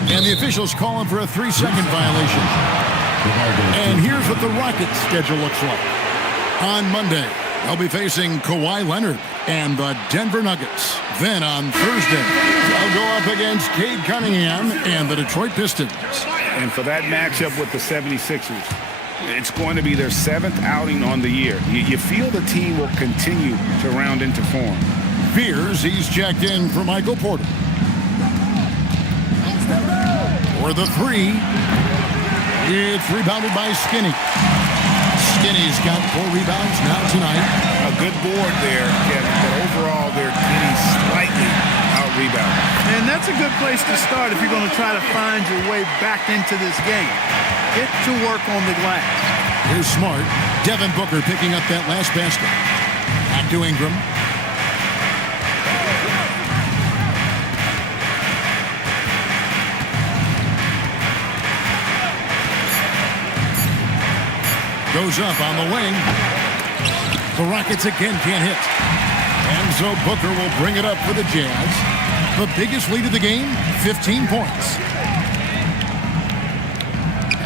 And the officials call him for a 3-second violation. And here's what the Rockets' schedule looks like. On Monday, they'll be facing Kawhi Leonard and the Denver Nuggets. Then on Thursday, they'll go up against Cade Cunningham and the Detroit Pistons. And for that matchup with the 76ers, it's going to be their 7th outing on the year. You feel the team will continue to round into form. Fears he's checked in for Michael Porter. For the 3, it's rebounded by Skinny. Skinny's got 4 rebounds now tonight. A good board there, Kevin, but overall they're getting slightly out-rebounded. And that's a good place to start if you're going to try to find your way back into this game. Get to work on the glass. Here's Smart. Devin Booker picking up that last basket. Back to Ingram. Goes up on the wing. The Rockets again can't hit. And so Booker will bring it up for the Jazz. The biggest lead of the game, 15 points.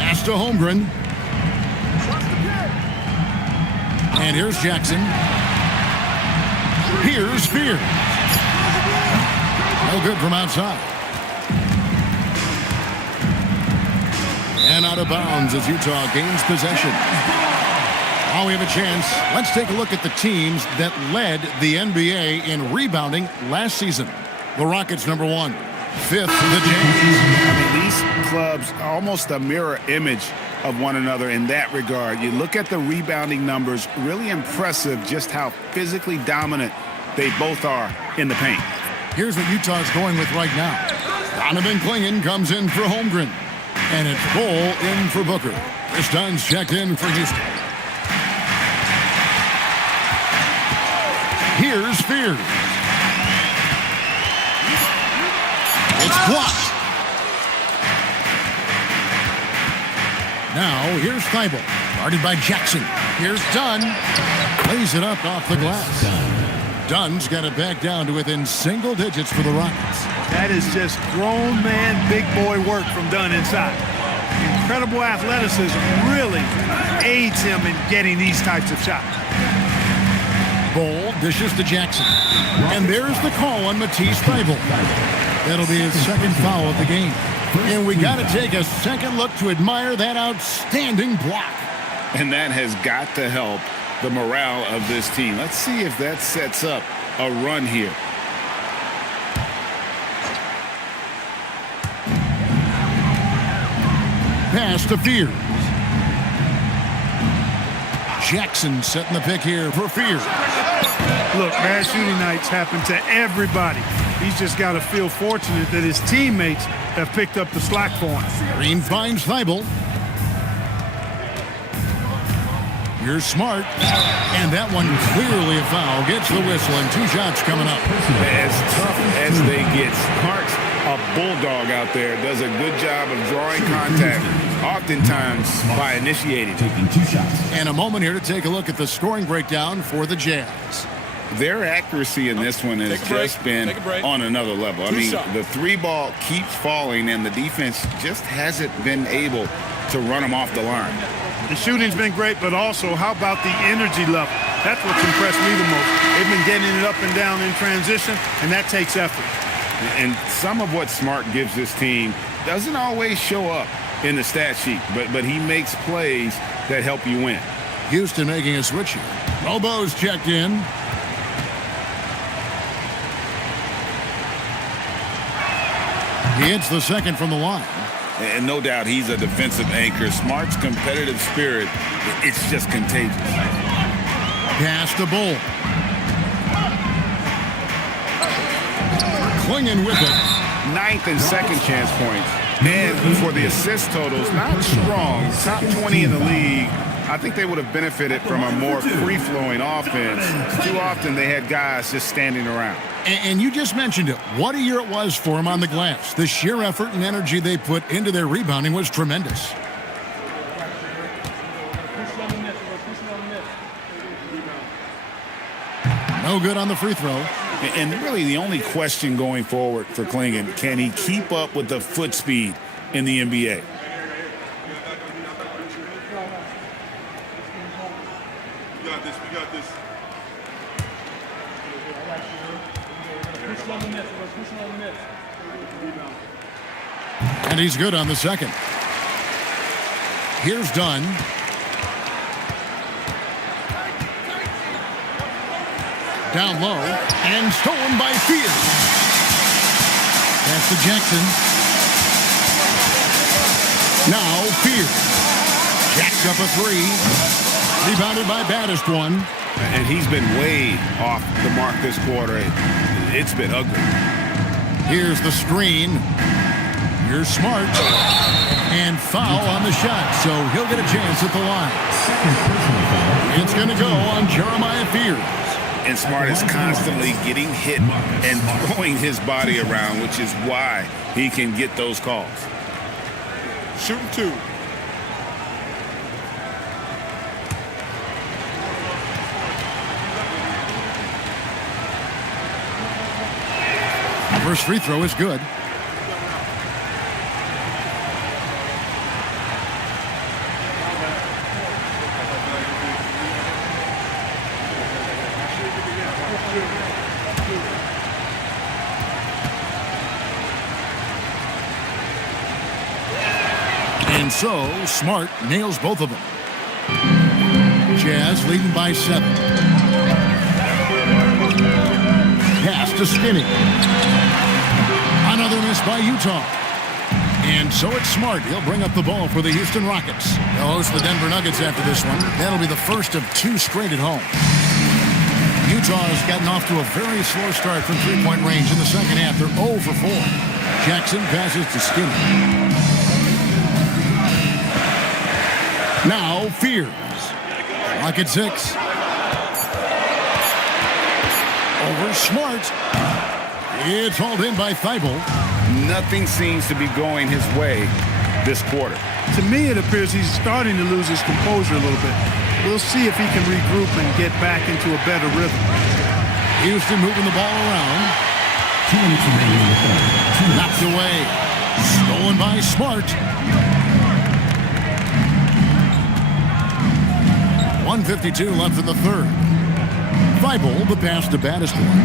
Pass to Holmgren. And here's Jackson. Here's Fear. No good from outside. And out of bounds as Utah gains possession. Now we have a chance. Let's take a look at the teams that led the NBA in rebounding last season. The Rockets, number 1. 5th, the Jazz. I mean, these clubs are almost a mirror image of one another in that regard. You look at the rebounding numbers, really impressive just how physically dominant they both are in the paint. Here's what Utah's going with right now. Donovan Clingan comes in for Holmgren. And it's Cole in for Booker. Chris Dunn's checked in for Houston. Here's Fear. It's blocked. Now here's Thibault. Guarded by Jackson. Here's Dunn. Lays it up off the glass. Dunn's got it back down to within single digits for the Rockets. That is just grown man, big boy work from Dunn inside. Incredible athleticism really aids him in getting these types of shots. Ball dishes to Jackson. And there's the call on Matisse Thybulle. That'll be his second foul of the game. And we got to take a second look to admire that outstanding block. And that has got to help the morale of this team. Let's see if that sets up a run here. Pass to Fear. Jackson setting the pick here for Fear. Look, bad shooting nights happen to everybody. He's just got to feel fortunate that his teammates have picked up the slack for him. Green finds Thybulle. Here's Smart. And that one clearly a foul. Gets the whistle and 2 shots coming up. As tough as they get, Smart's a bulldog out there. Does a good job of drawing contact, oftentimes by initiating. Taking 2 shots. And a moment here to take a look at the scoring breakdown for the Jazz. Their accuracy in this one has just been on another level. I mean, the 3-ball keeps falling, and the defense just hasn't been able to run them off the line. The shooting's been great, but also how about the energy level? That's what's impressed me the most. They've been getting it up and down in transition, and that takes effort. And some of what Smart gives this team doesn't always show up in the stat sheet, but he makes plays that help you win. Houston making a switch here. Robo's checked in. He hits the second from the line. And no doubt he's a defensive anchor. Smart's competitive spirit, it's just contagious. Pass to Bull. Clinging with it. 9th and second chance points And for the assist totals, not strong, top 20 in the league. I think they would have benefited from a more free-flowing offense. Too often they had guys just standing around. And you just mentioned it. What a year it was for them on the glass. The sheer effort and energy they put into their rebounding was tremendous. No good on the free throw. And really the only question going forward for Klingon, can he keep up with the foot speed in the NBA? We got this. And he's good on the second. Here's Dunn. Down low and stolen by Fear. Pass to Jackson. Now Fear. Jacks up a three. Rebounded by Baddest one. And he's been way off the mark this quarter. It's been ugly. Here's the screen. Here's Smart. And foul on the shot, so he'll get a chance at the line. It's going to go on Jeremiah Fears. And Smart is constantly getting hit and throwing his body around, which is why he can get those calls. Shooting two. First free throw is good. And so, Smart nails both of them. Jazz leading by 7. Pass to Skinny. Another miss by Utah. And so it's Smart. He'll bring up the ball for the Houston Rockets. They'll host the Denver Nuggets after this one. That'll be the first of 2 straight at home. Utah has gotten off to a very slow start from three-point range in the second half. They're 0 for 4. Jackson passes to Skinny. Now Fears. Clock at 6. Over Smart. It's hauled in by Thibault. Nothing seems to be going his way this quarter. To me, it appears he's starting to lose his composure a little bit. We'll see if he can regroup and get back into a better rhythm. Houston moving the ball around. 2 minutes remaining in the third. Knocked away. Stolen by Smart. 1:52 left in the third. Thibault, the pass to Baddest one.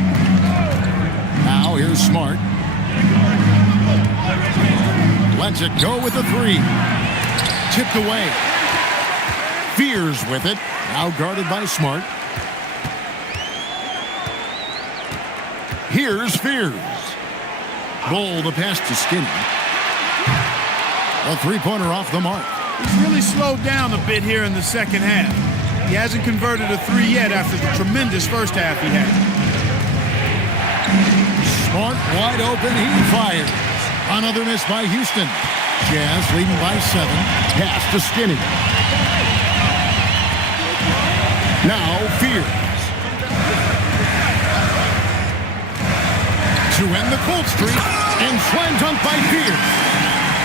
Now here's Smart. Lets it go with the 3. Tipped away. Fears with it. Now guarded by Smart. Here's Fears. Goal to pass to Skinny. A three-pointer off the mark. He's really slowed down a bit here in the second half. He hasn't converted a 3 yet after the tremendous first half he had. Smart wide open. He fires. Another miss by Houston. Jazz leading by 7. Pass to Skinny. Now Fears. To end the cold streak. And slam dunk by Fears.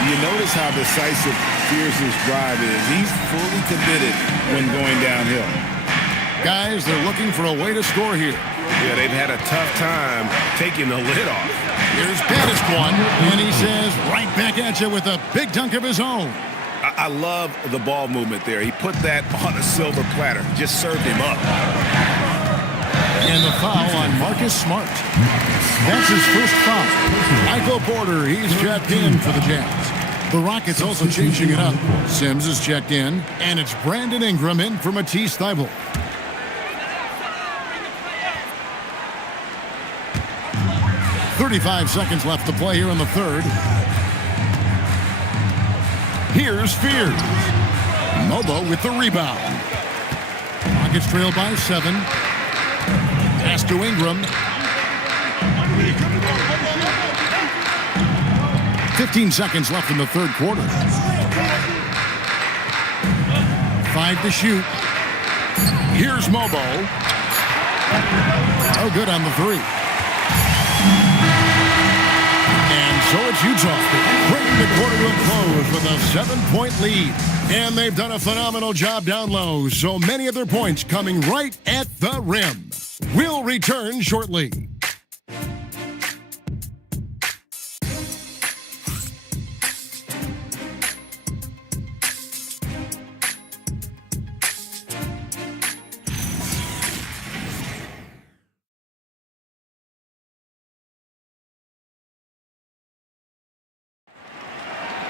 You notice how decisive Fears' drive is. He's fully committed when going downhill. Guys, they're looking for a way to score here. Yeah, they've had a tough time taking the lid off. Here's Baddest one, and he says right back at you with a big dunk of his own. I love the ball movement there. He put that on a silver platter. Just served him up. And the foul on Marcus Smart. That's his first foul. Michael Porter, he's checked in for the Jazz. The Rockets also changing it up. Sims is checked in, and it's Brandon Ingram in for Matisse Thybulle. .35 seconds left to play here in the third. Here's Fears. Mobo with the rebound. Rockets trail by 7. Pass to Ingram. 15 seconds left in the third quarter. 5 to shoot. Here's Mobo. Oh, good on the three. And so it's Utah bringing the quarter to a close with a 7-point lead. And they've done a phenomenal job down low, so many of their points coming right at the rim. We'll return shortly.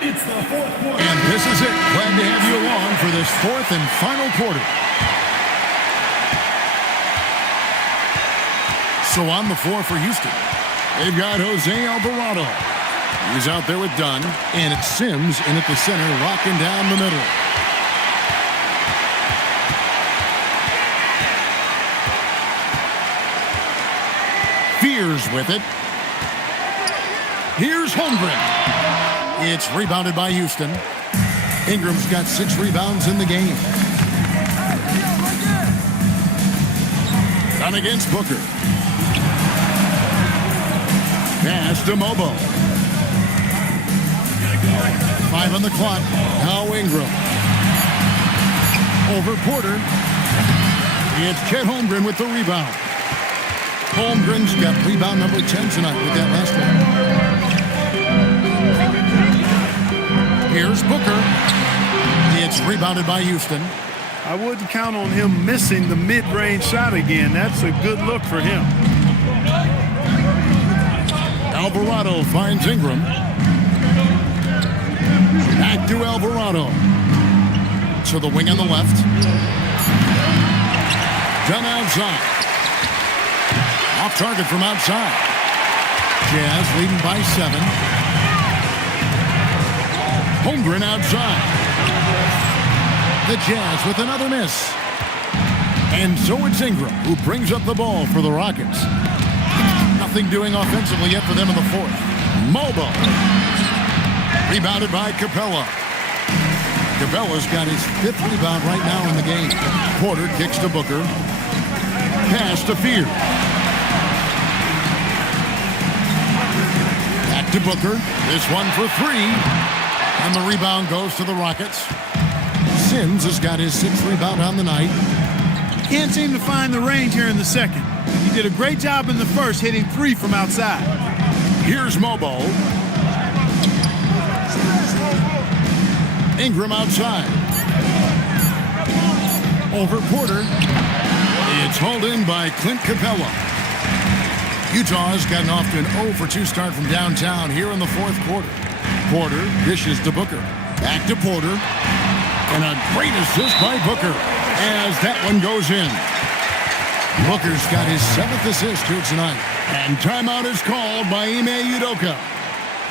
It's the fourth quarter. And this is it. Glad to have you along for this fourth and final quarter. So on the floor for Houston, they've got Jose Alvarado. He's out there with Dunn, and it's Sims in at the center, locking down the middle. Fears with it. Here's Holmgren. It's rebounded by Houston. Ingram's got 6 rebounds in the game. Done against Booker. Pass to Mobo. 5 on the clock. Now Ingram. Over Porter. It's Chet Holmgren with the rebound. Holmgren's got rebound number 10 tonight with that last one. Here's Booker. It's rebounded by Houston. I wouldn't count on him missing the mid-range shot again. That's a good look for him. Alvarado finds Ingram. Back to Alvarado. To the wing on the left. Done outside. Off target from outside. Jazz leading by 7. Holmgren outside. The Jazz with another miss. And so it's Ingram who brings up the ball for the Rockets. Nothing doing offensively yet for them in the fourth. Mobo. Rebounded by Capella. Capella's got his 5th rebound right now in the game. Porter kicks to Booker. Pass to Fear. Back to Booker. This one for 3. And the rebound goes to the Rockets. Sims has got his 6th rebound on the night. Can't seem to find the range here in the second. He did a great job in the first, hitting 3 from outside. Here's Mobo. Ingram outside. Over Porter. It's hauled in by Clint Capella. Utah's gotten off to an 0 for 2 start from downtown here in the fourth quarter. Porter dishes to Booker. Back to Porter. And a great assist by Booker as that one goes in. Booker's got his 7th assist here tonight. And timeout is called by Ime Udoka.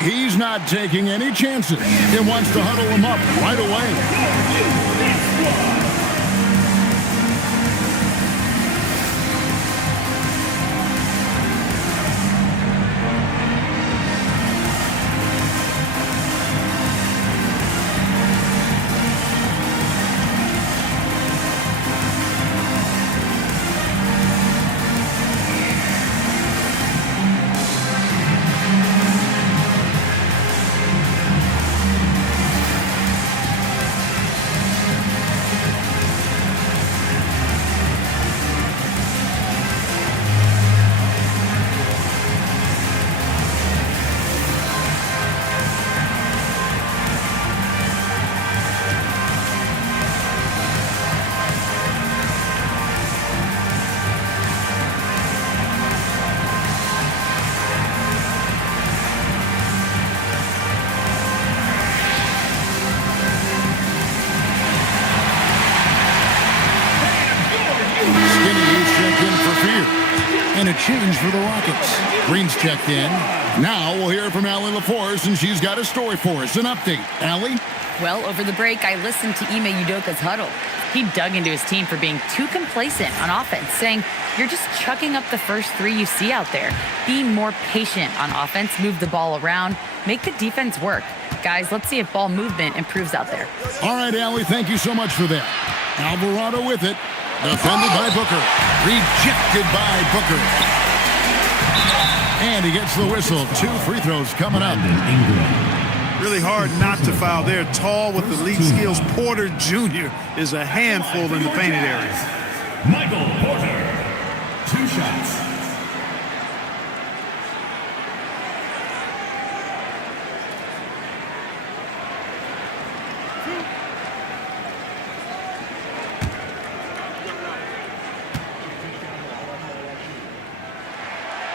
He's not taking any chances. He wants to huddle him up right away. And a change for the Rockets. Green's checked in. Now we'll hear from Allie LaForce, and she's got a story for us. An update. Allie? Well, over the break, I listened to Ime Udoka's huddle. He dug into his team for being too complacent on offense, saying, "You're just chucking up the first three you see out there. Be more patient on offense, move the ball around, make the defense work." Guys, let's see if ball movement improves out there. All right, Allie, thank you so much for that. Alvarado with it. Defended by Booker. Rejected by Booker. And he gets the whistle. 2 free throws coming up. Really hard not to foul there. Tall with elite skills. Porter Jr. is a handful in the painted area. Michael Porter, 2 shots.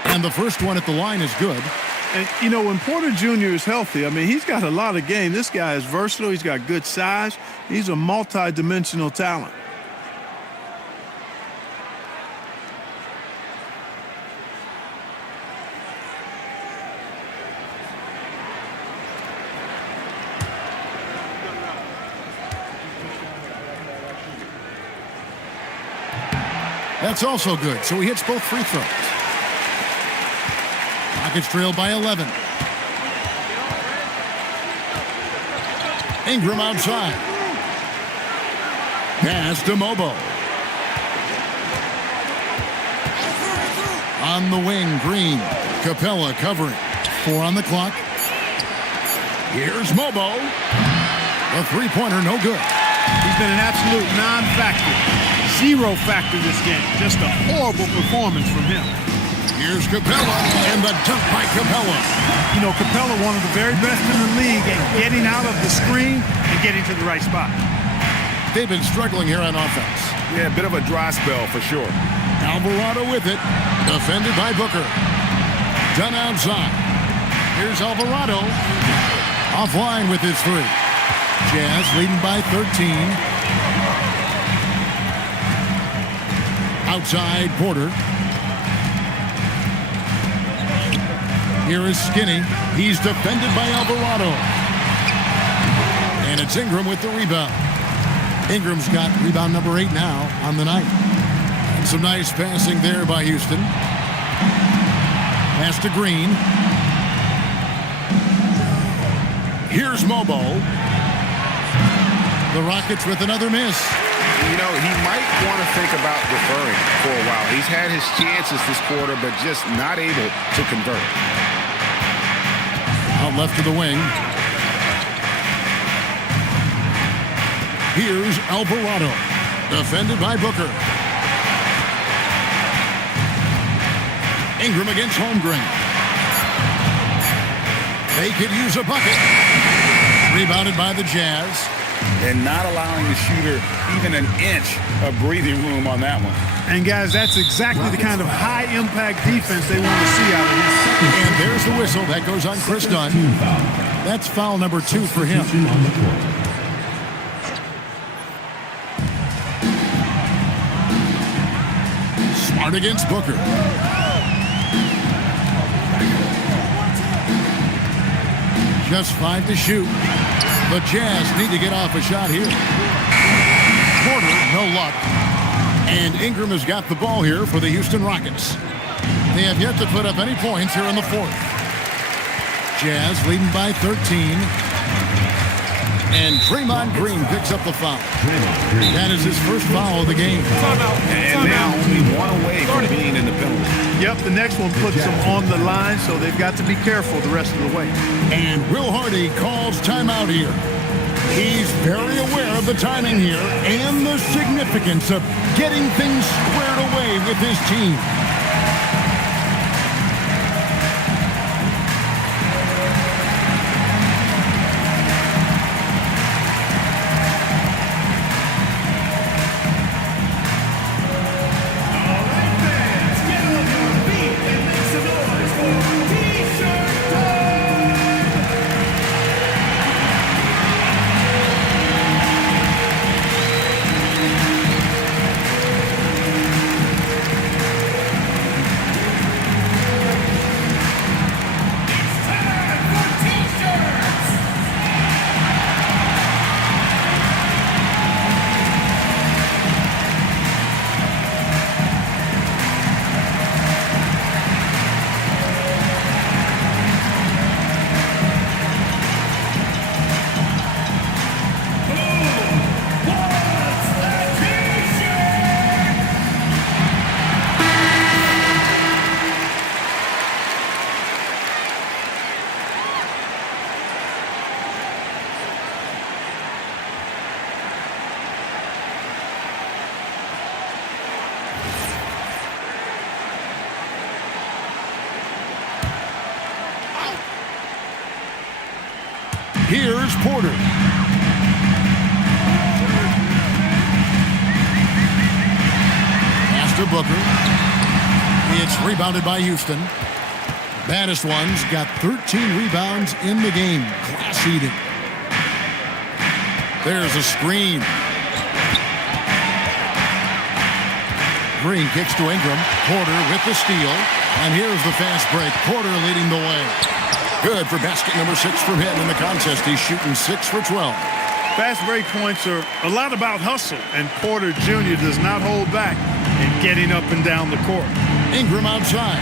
And the first one at the line is good. And, you know, when Porter Jr. is healthy, I mean, he's got a lot of game. This guy is versatile. He's got good size. He's a multi-dimensional talent. That's also good. So he hits both free throws. Rockets trail by 11. Ingram outside. Pass to Mobo. On the wing, Green. Capella covering. 4 on the clock. Here's Mobo. A three-pointer, no good. He's been an absolute non-factor. 0 factor this game. Just a horrible performance from him. Here's Capella, and the dunk by Capella. You know, Capella, one of the very best in the league at getting out of the screen and getting to the right spot. They've been struggling here on offense. Yeah, a bit of a dry spell for sure. Alvarado with it. Defended by Booker. Done outside. Here's Alvarado. Offline with his 3. Jazz leading by 13. Outside Porter. Here is Skinny. He's defended by Alvarado. And it's Ingram with the rebound. Ingram's got rebound number 8 now on the night. And some nice passing there by Houston. Pass to Green. Here's Mobo. The Rockets with another miss. You know, he might want to think about deferring for a while. He's had his chances this quarter, but just not able to convert. Out left to the wing. Here's Alvarado. Defended by Booker. Ingram against Holmgren. They could use a bucket. Rebounded by the Jazz. And not allowing the shooter even an inch of breathing room on that one. And, guys, that's exactly the kind of high-impact defense they want to see out of him. And there's the whistle. That goes on Chris Dunn. That's foul number 2 for him. Smart against Booker. Just 5 to shoot. The Jazz need to get off a shot here. Porter, no luck. And Ingram has got the ball here for the Houston Rockets. They have yet to put up any points here in the 4th. Jazz leading by 13. And Draymond Green picks up the foul. That is his first foul of the game. And now only 1 away from being in the penalty. Yep, the next one puts them on the line, so they've got to be careful the rest of the way. And Will Hardy calls timeout here. He's very aware of the timing here and the significance of getting things squared away with his team. Here's Porter. Pass to Booker. It's rebounded by Houston. Baddest ones got 13 rebounds in the game. Class eating. There's a screen. Green kicks to Ingram. Porter with the steal. And here's the fast break. Porter leading the way. Good for basket number 6 from him in the contest. He's shooting 6 for 12. Fast break points are a lot about hustle, and Porter Jr. does not hold back in getting up and down the court. Ingram outside.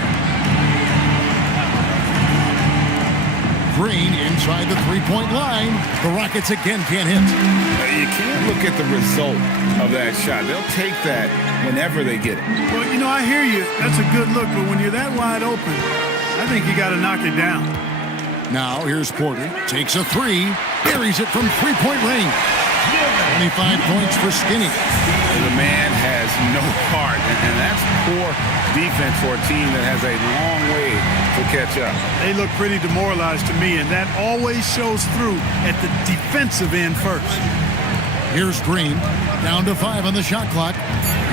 Green inside the three-point line. The Rockets again can't hit. You can't look at the result of that shot. They'll take that whenever they get it. Well, you know, I hear you. That's a good look, but when you're that wide open, I think you got to knock it down. Now here's Porter. Takes a three. Buries it from three-point range. 25 points for Skinny. The man has no heart, and that's poor defense for a team that has a long way to catch up. They look pretty demoralized to me, and that always shows through at the defensive end first. Here's Green. Down to 5 on the shot clock.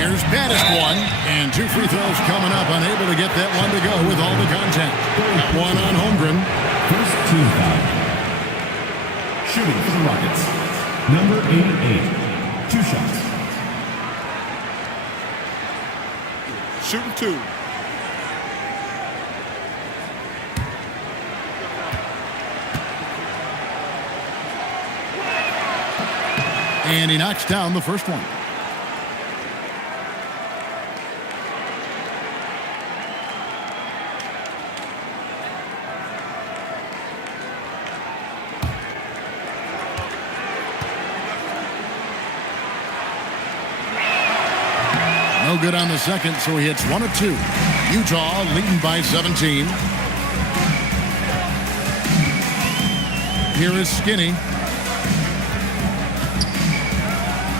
Here's baddest one, and 2 free throws coming up. Unable to get that one to go with all the contact. Got one on Holmgren. First team foul. Shooting for the Rockets. Number 88. 2 shots. Shooting 2. And he knocks down the first one. No good on the second, so he hits 1 of 2. Utah leading by 17. Here is Skinny.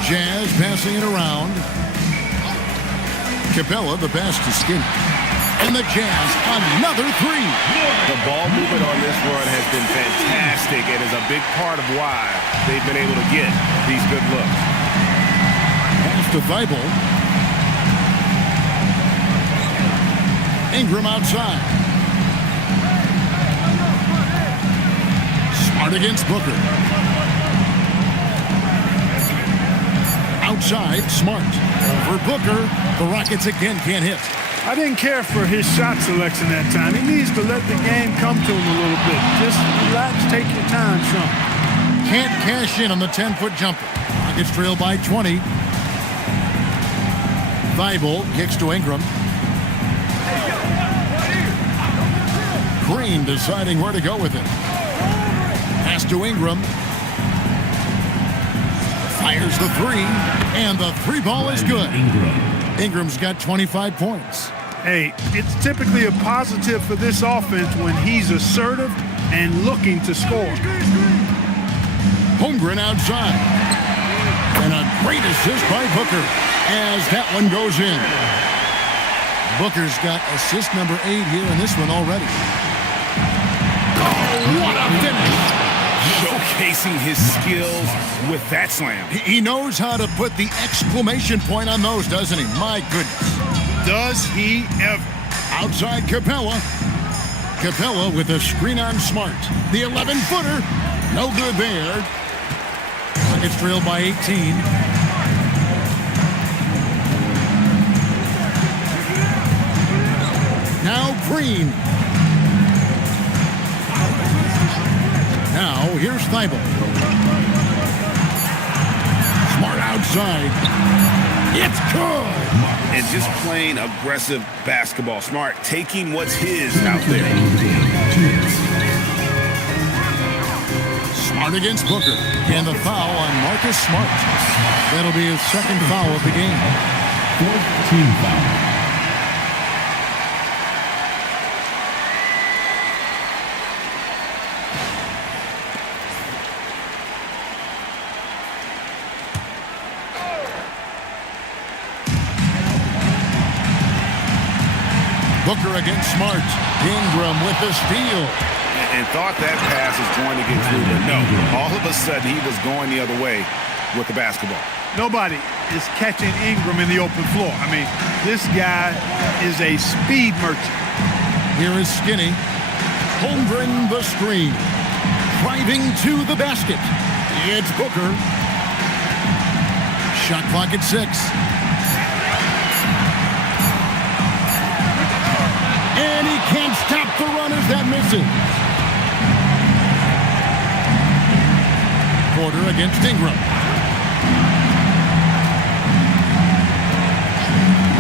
Jazz passing it around. Capella, the pass to Skinny. And the Jazz, another 3. The ball movement on this run has been fantastic and is a big part of why they've been able to get these good looks. Pass to Thibault. Ingram outside. Smart against Booker. Outside, Smart. Over Booker. The Rockets again can't hit. I didn't care for his shot selection that time. He needs to let the game come to him a little bit. Just relax, take your time, son. Can't cash in on the 10-foot jumper. Rockets trail by 20. Thibault kicks to Ingram. Green deciding where to go with it. Pass to Ingram. Fires the 3, and the 3 ball is good. Ingram's got 25 points. Hey, it's typically a positive for this offense when he's assertive and looking to score. Holmgren outside. And a great assist by Booker as that one goes in. Booker's got assist number 8 here in this one already. What a finish! Showcasing his skills with that slam. He knows how to put the exclamation point on those, doesn't he? My goodness. Does he ever? Outside Capella. Capella with a screen on Smart. The 11-footer. No good there. Rockets trail by 18. Now Green. Now here's Thibault. Smart outside. It's good. And just playing aggressive basketball. Smart taking what's his out there. Smart against Booker. And the foul on Marcus Smart. That'll be his second foul of the game. 4th team foul. Booker against Smart. Ingram with the steal. and thought that pass was going to get through, but no. All of a sudden, he was going the other way with the basketball. Nobody is catching Ingram in the open floor. I mean, this guy is a speed merchant. Here is Skinny. Holmgren the screen. Driving to the basket. It's Booker. Shot clock at 6. And he can't stop the run as that misses. Porter against Ingram.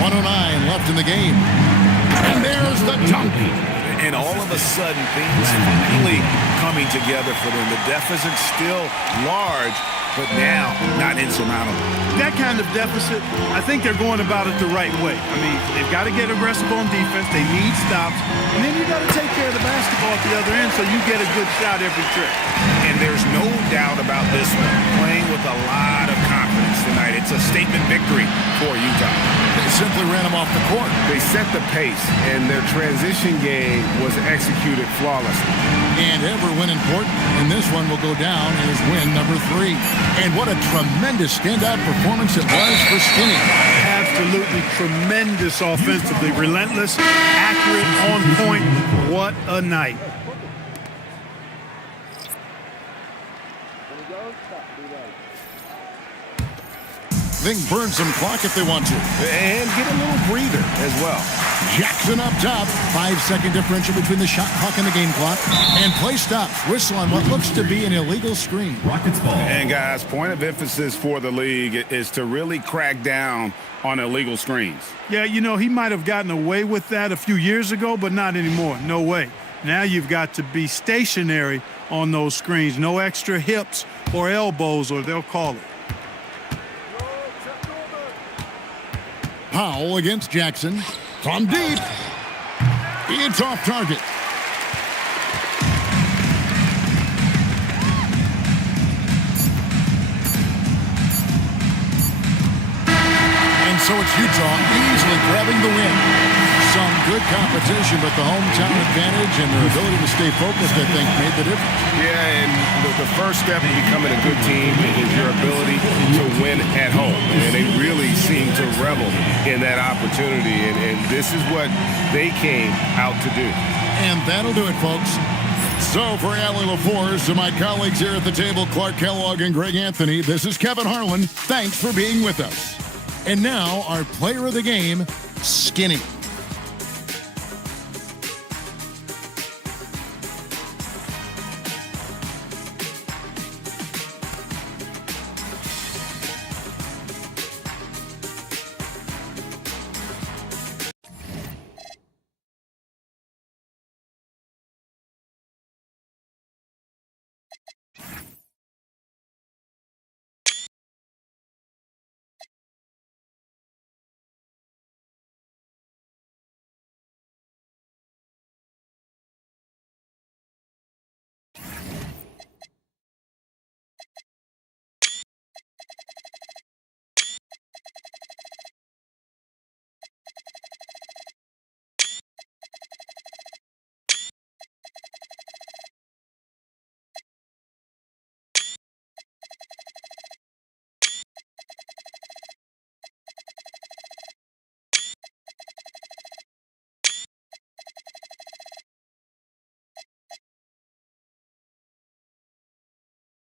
109 left in the game. And there's the dunk. And all of a sudden, things finally coming together for them. The deficit's still large, but now not insurmountable. That kind of deficit, I think they're going about it the right way. I mean, they've got to get aggressive on defense. They need stops. And then you got to take care of the basketball at the other end so you get a good shot every trip. And there's no doubt about this one. Playing with a lot of confidence tonight. It's a statement victory for Utah. They simply ran him off the court. They set the pace, and their transition game was executed flawlessly. And ever win important, and this one will go down as win number 3. And what a tremendous standout performance it was for Skinny. Absolutely tremendous offensively. Relentless, accurate, on point. What a night. They can burn some clock if they want to. And get a little breather as well. Jackson up top. 5-second differential between the shot clock and the game clock. And play stops. Whistle on what looks to be an illegal screen. Rockets ball. And guys, point of emphasis for the league is to really crack down on illegal screens. Yeah, you know, he might have gotten away with that a few years ago, but not anymore. No way. Now you've got to be stationary on those screens. No extra hips or elbows, or they'll call it. Powell against Jackson. From deep. It's off target. And so it's Utah easily grabbing the win. Some good competition, but the hometown advantage and their ability to stay focused, I think, made the difference. Yeah, and the first step in becoming a good team is your ability to win at home. And they really seem to revel in that opportunity, and this is what they came out to do. And that'll do it, folks. So for Allie LaForce and my colleagues here at the table, Clark Kellogg and Greg Anthony, this is Kevin Harlan. Thanks for being with us. And now our player of the game, Skinny.